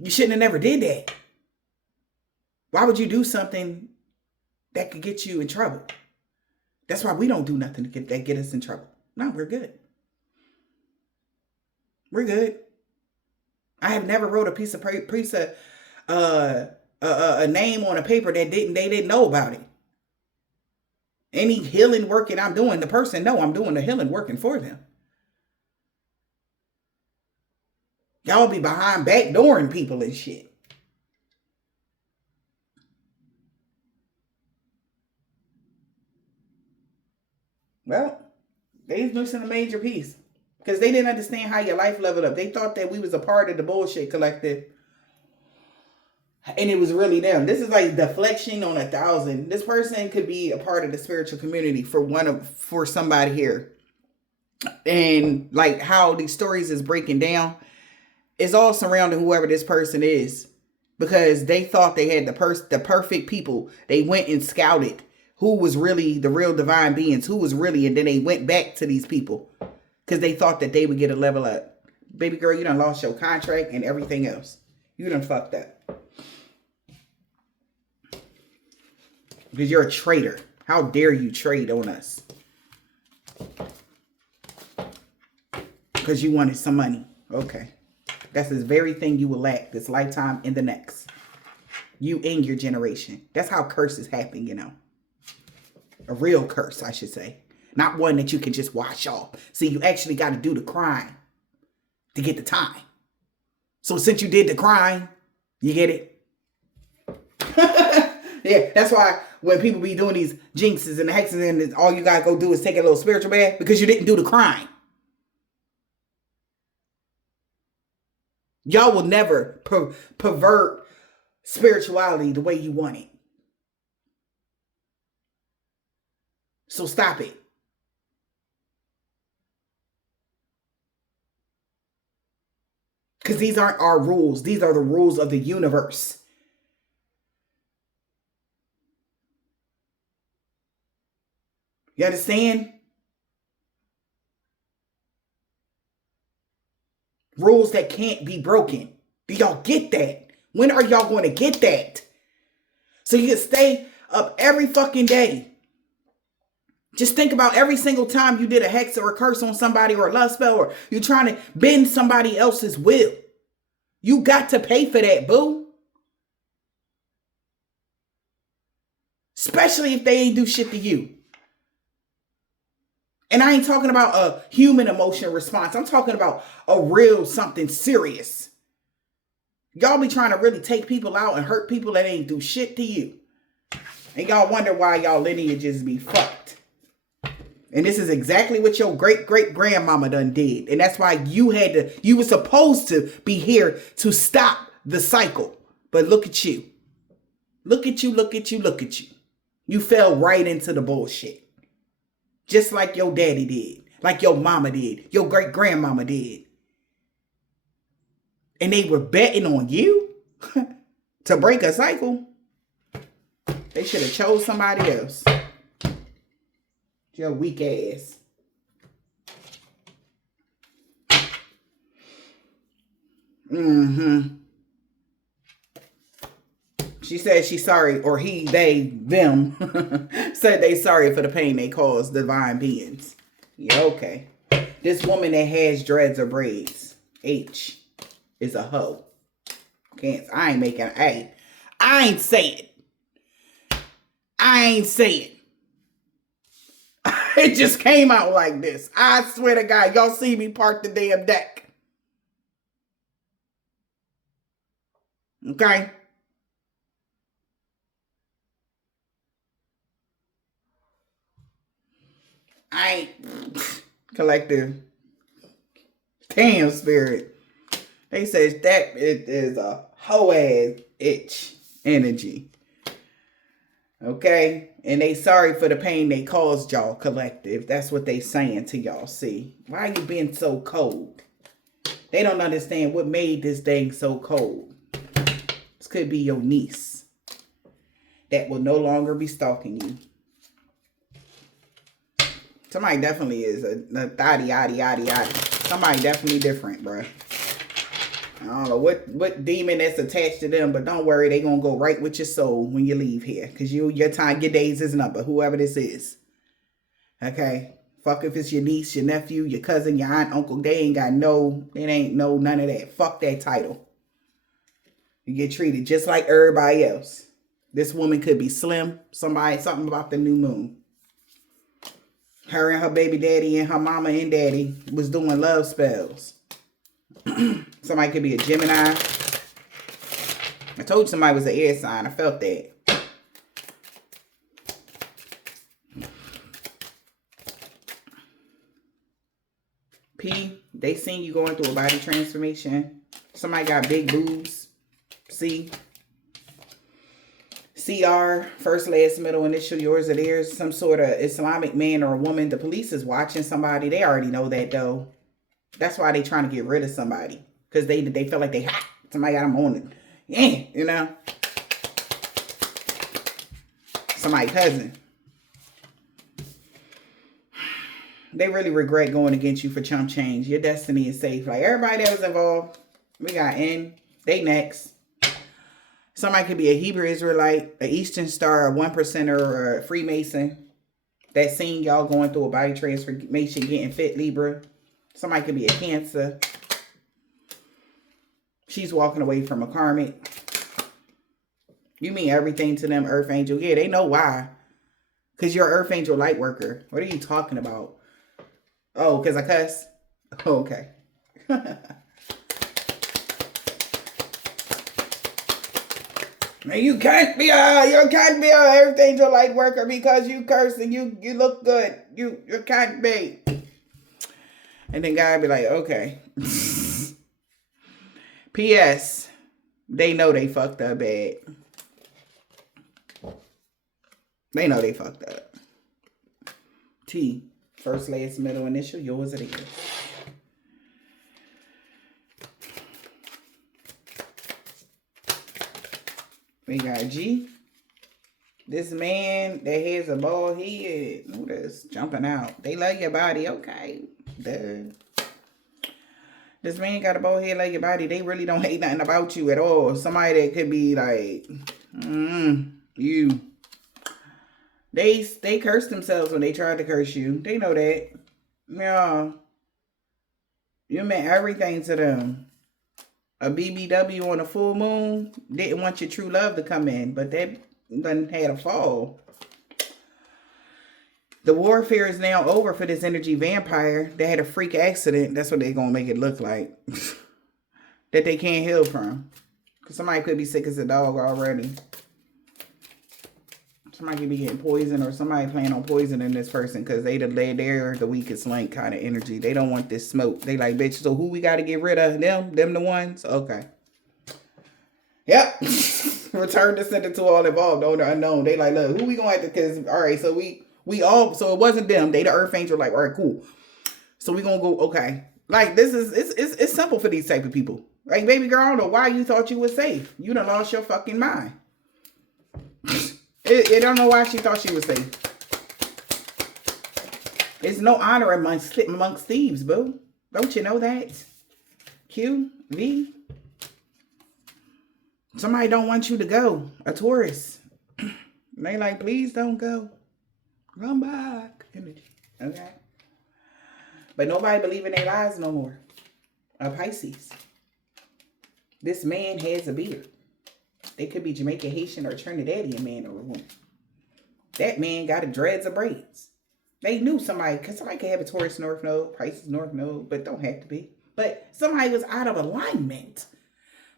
You shouldn't have never did that. Why would you do something that could get you in trouble? That's why we don't do nothing to get us in trouble. No, we're good. We're good. I have never wrote a piece of uh, a name on a paper that they didn't know about it. Any healing working I'm doing, the person know I'm doing the healing working for them. Y'all be behind backdooring people and shit. Well, they was missing a major piece because they didn't understand how your life leveled up. They thought that we was a part of the bullshit collective, and it was really them. This is like deflection on 1,000. This person could be a part of the spiritual community for somebody here, and like how these stories is breaking down, it's all surrounding whoever this person is, because they thought they had the perfect people. They went and scouted who was really the real divine beings, who was really, and then they went back to these people because they thought that they would get a level up. Baby girl, you done lost your contract and everything else. You done fucked up. Because you're a traitor. How dare you trade on us? Because you wanted some money. Okay. That's the very thing you will lack this lifetime and the next. You and your generation. That's how curses happen, you know. A real curse, I should say. Not one that you can just wash off. See, you actually got to do the crime to get the time. So since you did the crime, you get it? Yeah, that's why when people be doing these jinxes and the hexes and all you got to go do is take a little spiritual bath because you didn't do the crime. Y'all will never pervert spirituality the way you want it. So stop it. Because these aren't our rules. These are the rules of the universe. You understand? Rules that can't be broken. Do y'all get that? When are y'all going to get that? So you can stay up every fucking day. Just think about every single time you did a hex or a curse on somebody or a love spell, or you're trying to bend somebody else's will. You got to pay for that, boo. Especially if they ain't do shit to you. And I ain't talking about a human emotion response. I'm talking about a real something serious. Y'all be trying to really take people out and hurt people that ain't do shit to you. And y'all wonder why y'all lineages be fucked. And this is exactly what your great-great-grandmama done did. And that's why you were supposed to be here to stop the cycle. But look at you. Look at you, look at you, look at you. You fell right into the bullshit. Just like your daddy did. Like your mama did. Your great-grandmama did. And they were betting on you to break a cycle. They should have chose somebody else. Your weak ass. She said she's sorry, or he, they, them, said they sorry for the pain they caused divine beings. Yeah, okay. This woman that has dreads or braids, H, is a hoe. Can't, I ain't making, hey, I ain't saying. I ain't saying. It just came out like this. I swear to God, y'all see me park the damn deck. Okay? I ain't collective. Damn spirit. They says that it is a hoe ass itch energy. Okay? And they sorry for the pain they caused y'all, collective. That's what they saying to y'all. See, why you being so cold? They don't understand what made this thing so cold. This could be your niece that will no longer be stalking you. Somebody definitely is a thotty, yaddy, yaddy, yaddy. Somebody definitely different, bruh. I don't know what demon that's attached to them, but don't worry, they gonna go right with your soul when you leave here. Cause your days is numbered, whoever this is. Okay? Fuck if it's your niece, your nephew, your cousin, your aunt, uncle, they ain't none of that. Fuck that title. You get treated just like everybody else. This woman could be slim. Something about the new moon. Her and her baby daddy and her mama and daddy was doing love spells. Somebody could be a Gemini. I told you somebody was an air sign. I felt that. P, they seen you going through a body transformation. Somebody got big boobs. C, CR, first, last, middle, initial, yours or theirs. Some sort of Islamic man or a woman. The police is watching somebody. They already know that, though. That's why they trying to get rid of somebody. Because they feel like they hot. Somebody got them on it. Yeah, you know. Somebody's cousin. They really regret going against you for chump change. Your destiny is safe. Like everybody that was involved, we got N. They next. Somebody could be a Hebrew Israelite, an Eastern Star, a 1%er, or a Freemason. That seen y'all going through a body transformation, getting fit, Libra. Somebody could be a Cancer. She's walking away from a karmic. You mean everything to them, Earth Angel. Yeah, they know why. Because you're an Earth Angel light worker. What are you talking about? Oh, because I cuss? Oh, okay. Man, you can't be a Earth Angel light worker because you curse and you look good. You can't be. And then God be like, okay. P.S. They know they fucked up bad. They know they fucked up. T. First, last, middle, initial. Yours it is. We got G. This man that has a bald head. Who this? Jumping out. They love your body. Okay. Duh. This man got a bald head like your body. They really don't hate nothing about you at all. Somebody that could be like, you. They cursed themselves when they tried to curse you. They know that. Yeah. You meant everything to them. A BBW on a full moon didn't want your true love to come in, but that done had a fall. The warfare is now over for this energy vampire that had a freak accident. That's what they're going to make it look like. That they can't heal from. Because somebody could be sick as a dog already. Somebody could be getting poisoned or somebody planning on poisoning this person because they're the weakest link kind of energy. They don't want this smoke. They like, bitch, so who we got to get rid of? Them? Them the ones? Okay. Yep. Return to sender to all involved, known or unknown. They like, look, who we going to have to, because, all right, so we all, so it wasn't them. They the Earth Angel, like, all right, cool. So we going to go, okay. Like, this is, it's simple for these type of people. Like, baby girl, I don't know why you thought you was safe. You done lost your fucking mind. It don't know why she thought she was safe. There's no honor amongst thieves, boo. Don't you know that? Q, V. Somebody don't want you to go. A Taurus. They like, please don't go. Come back. Okay. But nobody believe in their lies no more. A Pisces. This man has a beard. They could be Jamaican, Haitian, or Trinidadian man or a woman. That man got a dreads of braids. They knew somebody, because somebody could have a Taurus North Node, Pisces North Node, but don't have to be. But somebody was out of alignment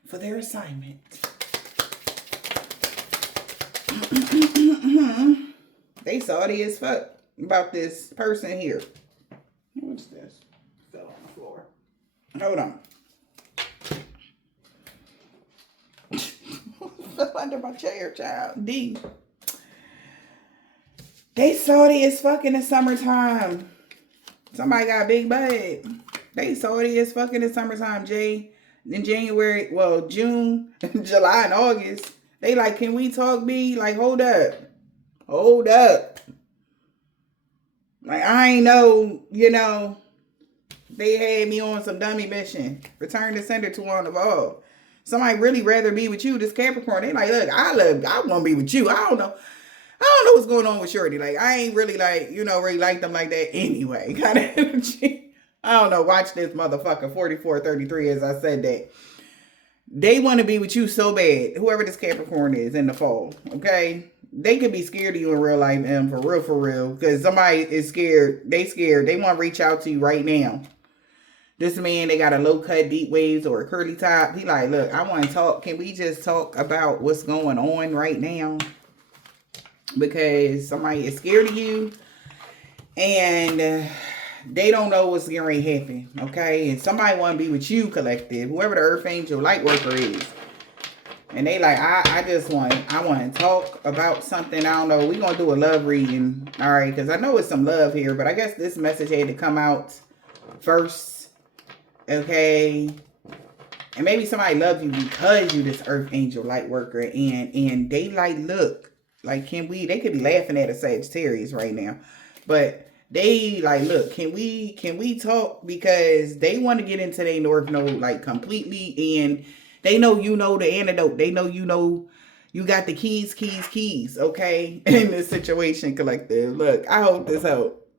for their assignment. They salty as fuck about this person here. What's this? Fell on the floor. Hold on. Fell under my chair, child. D. They salty as fuck in the summertime. Somebody got a big butt. They salty as fuck in the summertime, Jay. In January, well, June, July, and August. They like, can we talk, B? Like, hold up. Hold up. Like, I ain't know, you know, they had me on some dummy mission. Return to sender to on evolve. Somebody really rather be with you, this Capricorn. They like, look, I want to be with you. I don't know what's going on with Shorty. Like, I ain't really like, you know, really like them like that anyway. Kind of energy. I don't know. Watch this motherfucker, 4433, as I said that. They want to be with you so bad. Whoever this Capricorn is in the fall, okay? They could be scared of you in real life, and for real. Because somebody is scared. They scared. They want to reach out to you right now. This man, they got a low cut, deep waves, or a curly top. He like, look, I want to talk. Can we just talk about what's going on right now? Because somebody is scared of you, and they don't know what's going to happen, okay? And somebody want to be with you, collective, whoever the Earth Angel light worker is. And they like, I want to talk about something. I don't know. We're going to do a love reading, all right? Because I know it's some love here, but I guess this message had to come out first, okay? And maybe somebody loves you because you this Earth Angel light worker, and they like, look, like, they could be laughing at a Sagittarius right now, but they like, look, can we talk? Because they want to get into their North Node like completely, and they know you know the antidote. They know you got the keys, okay? In this situation, collective. Look, I hope this helps.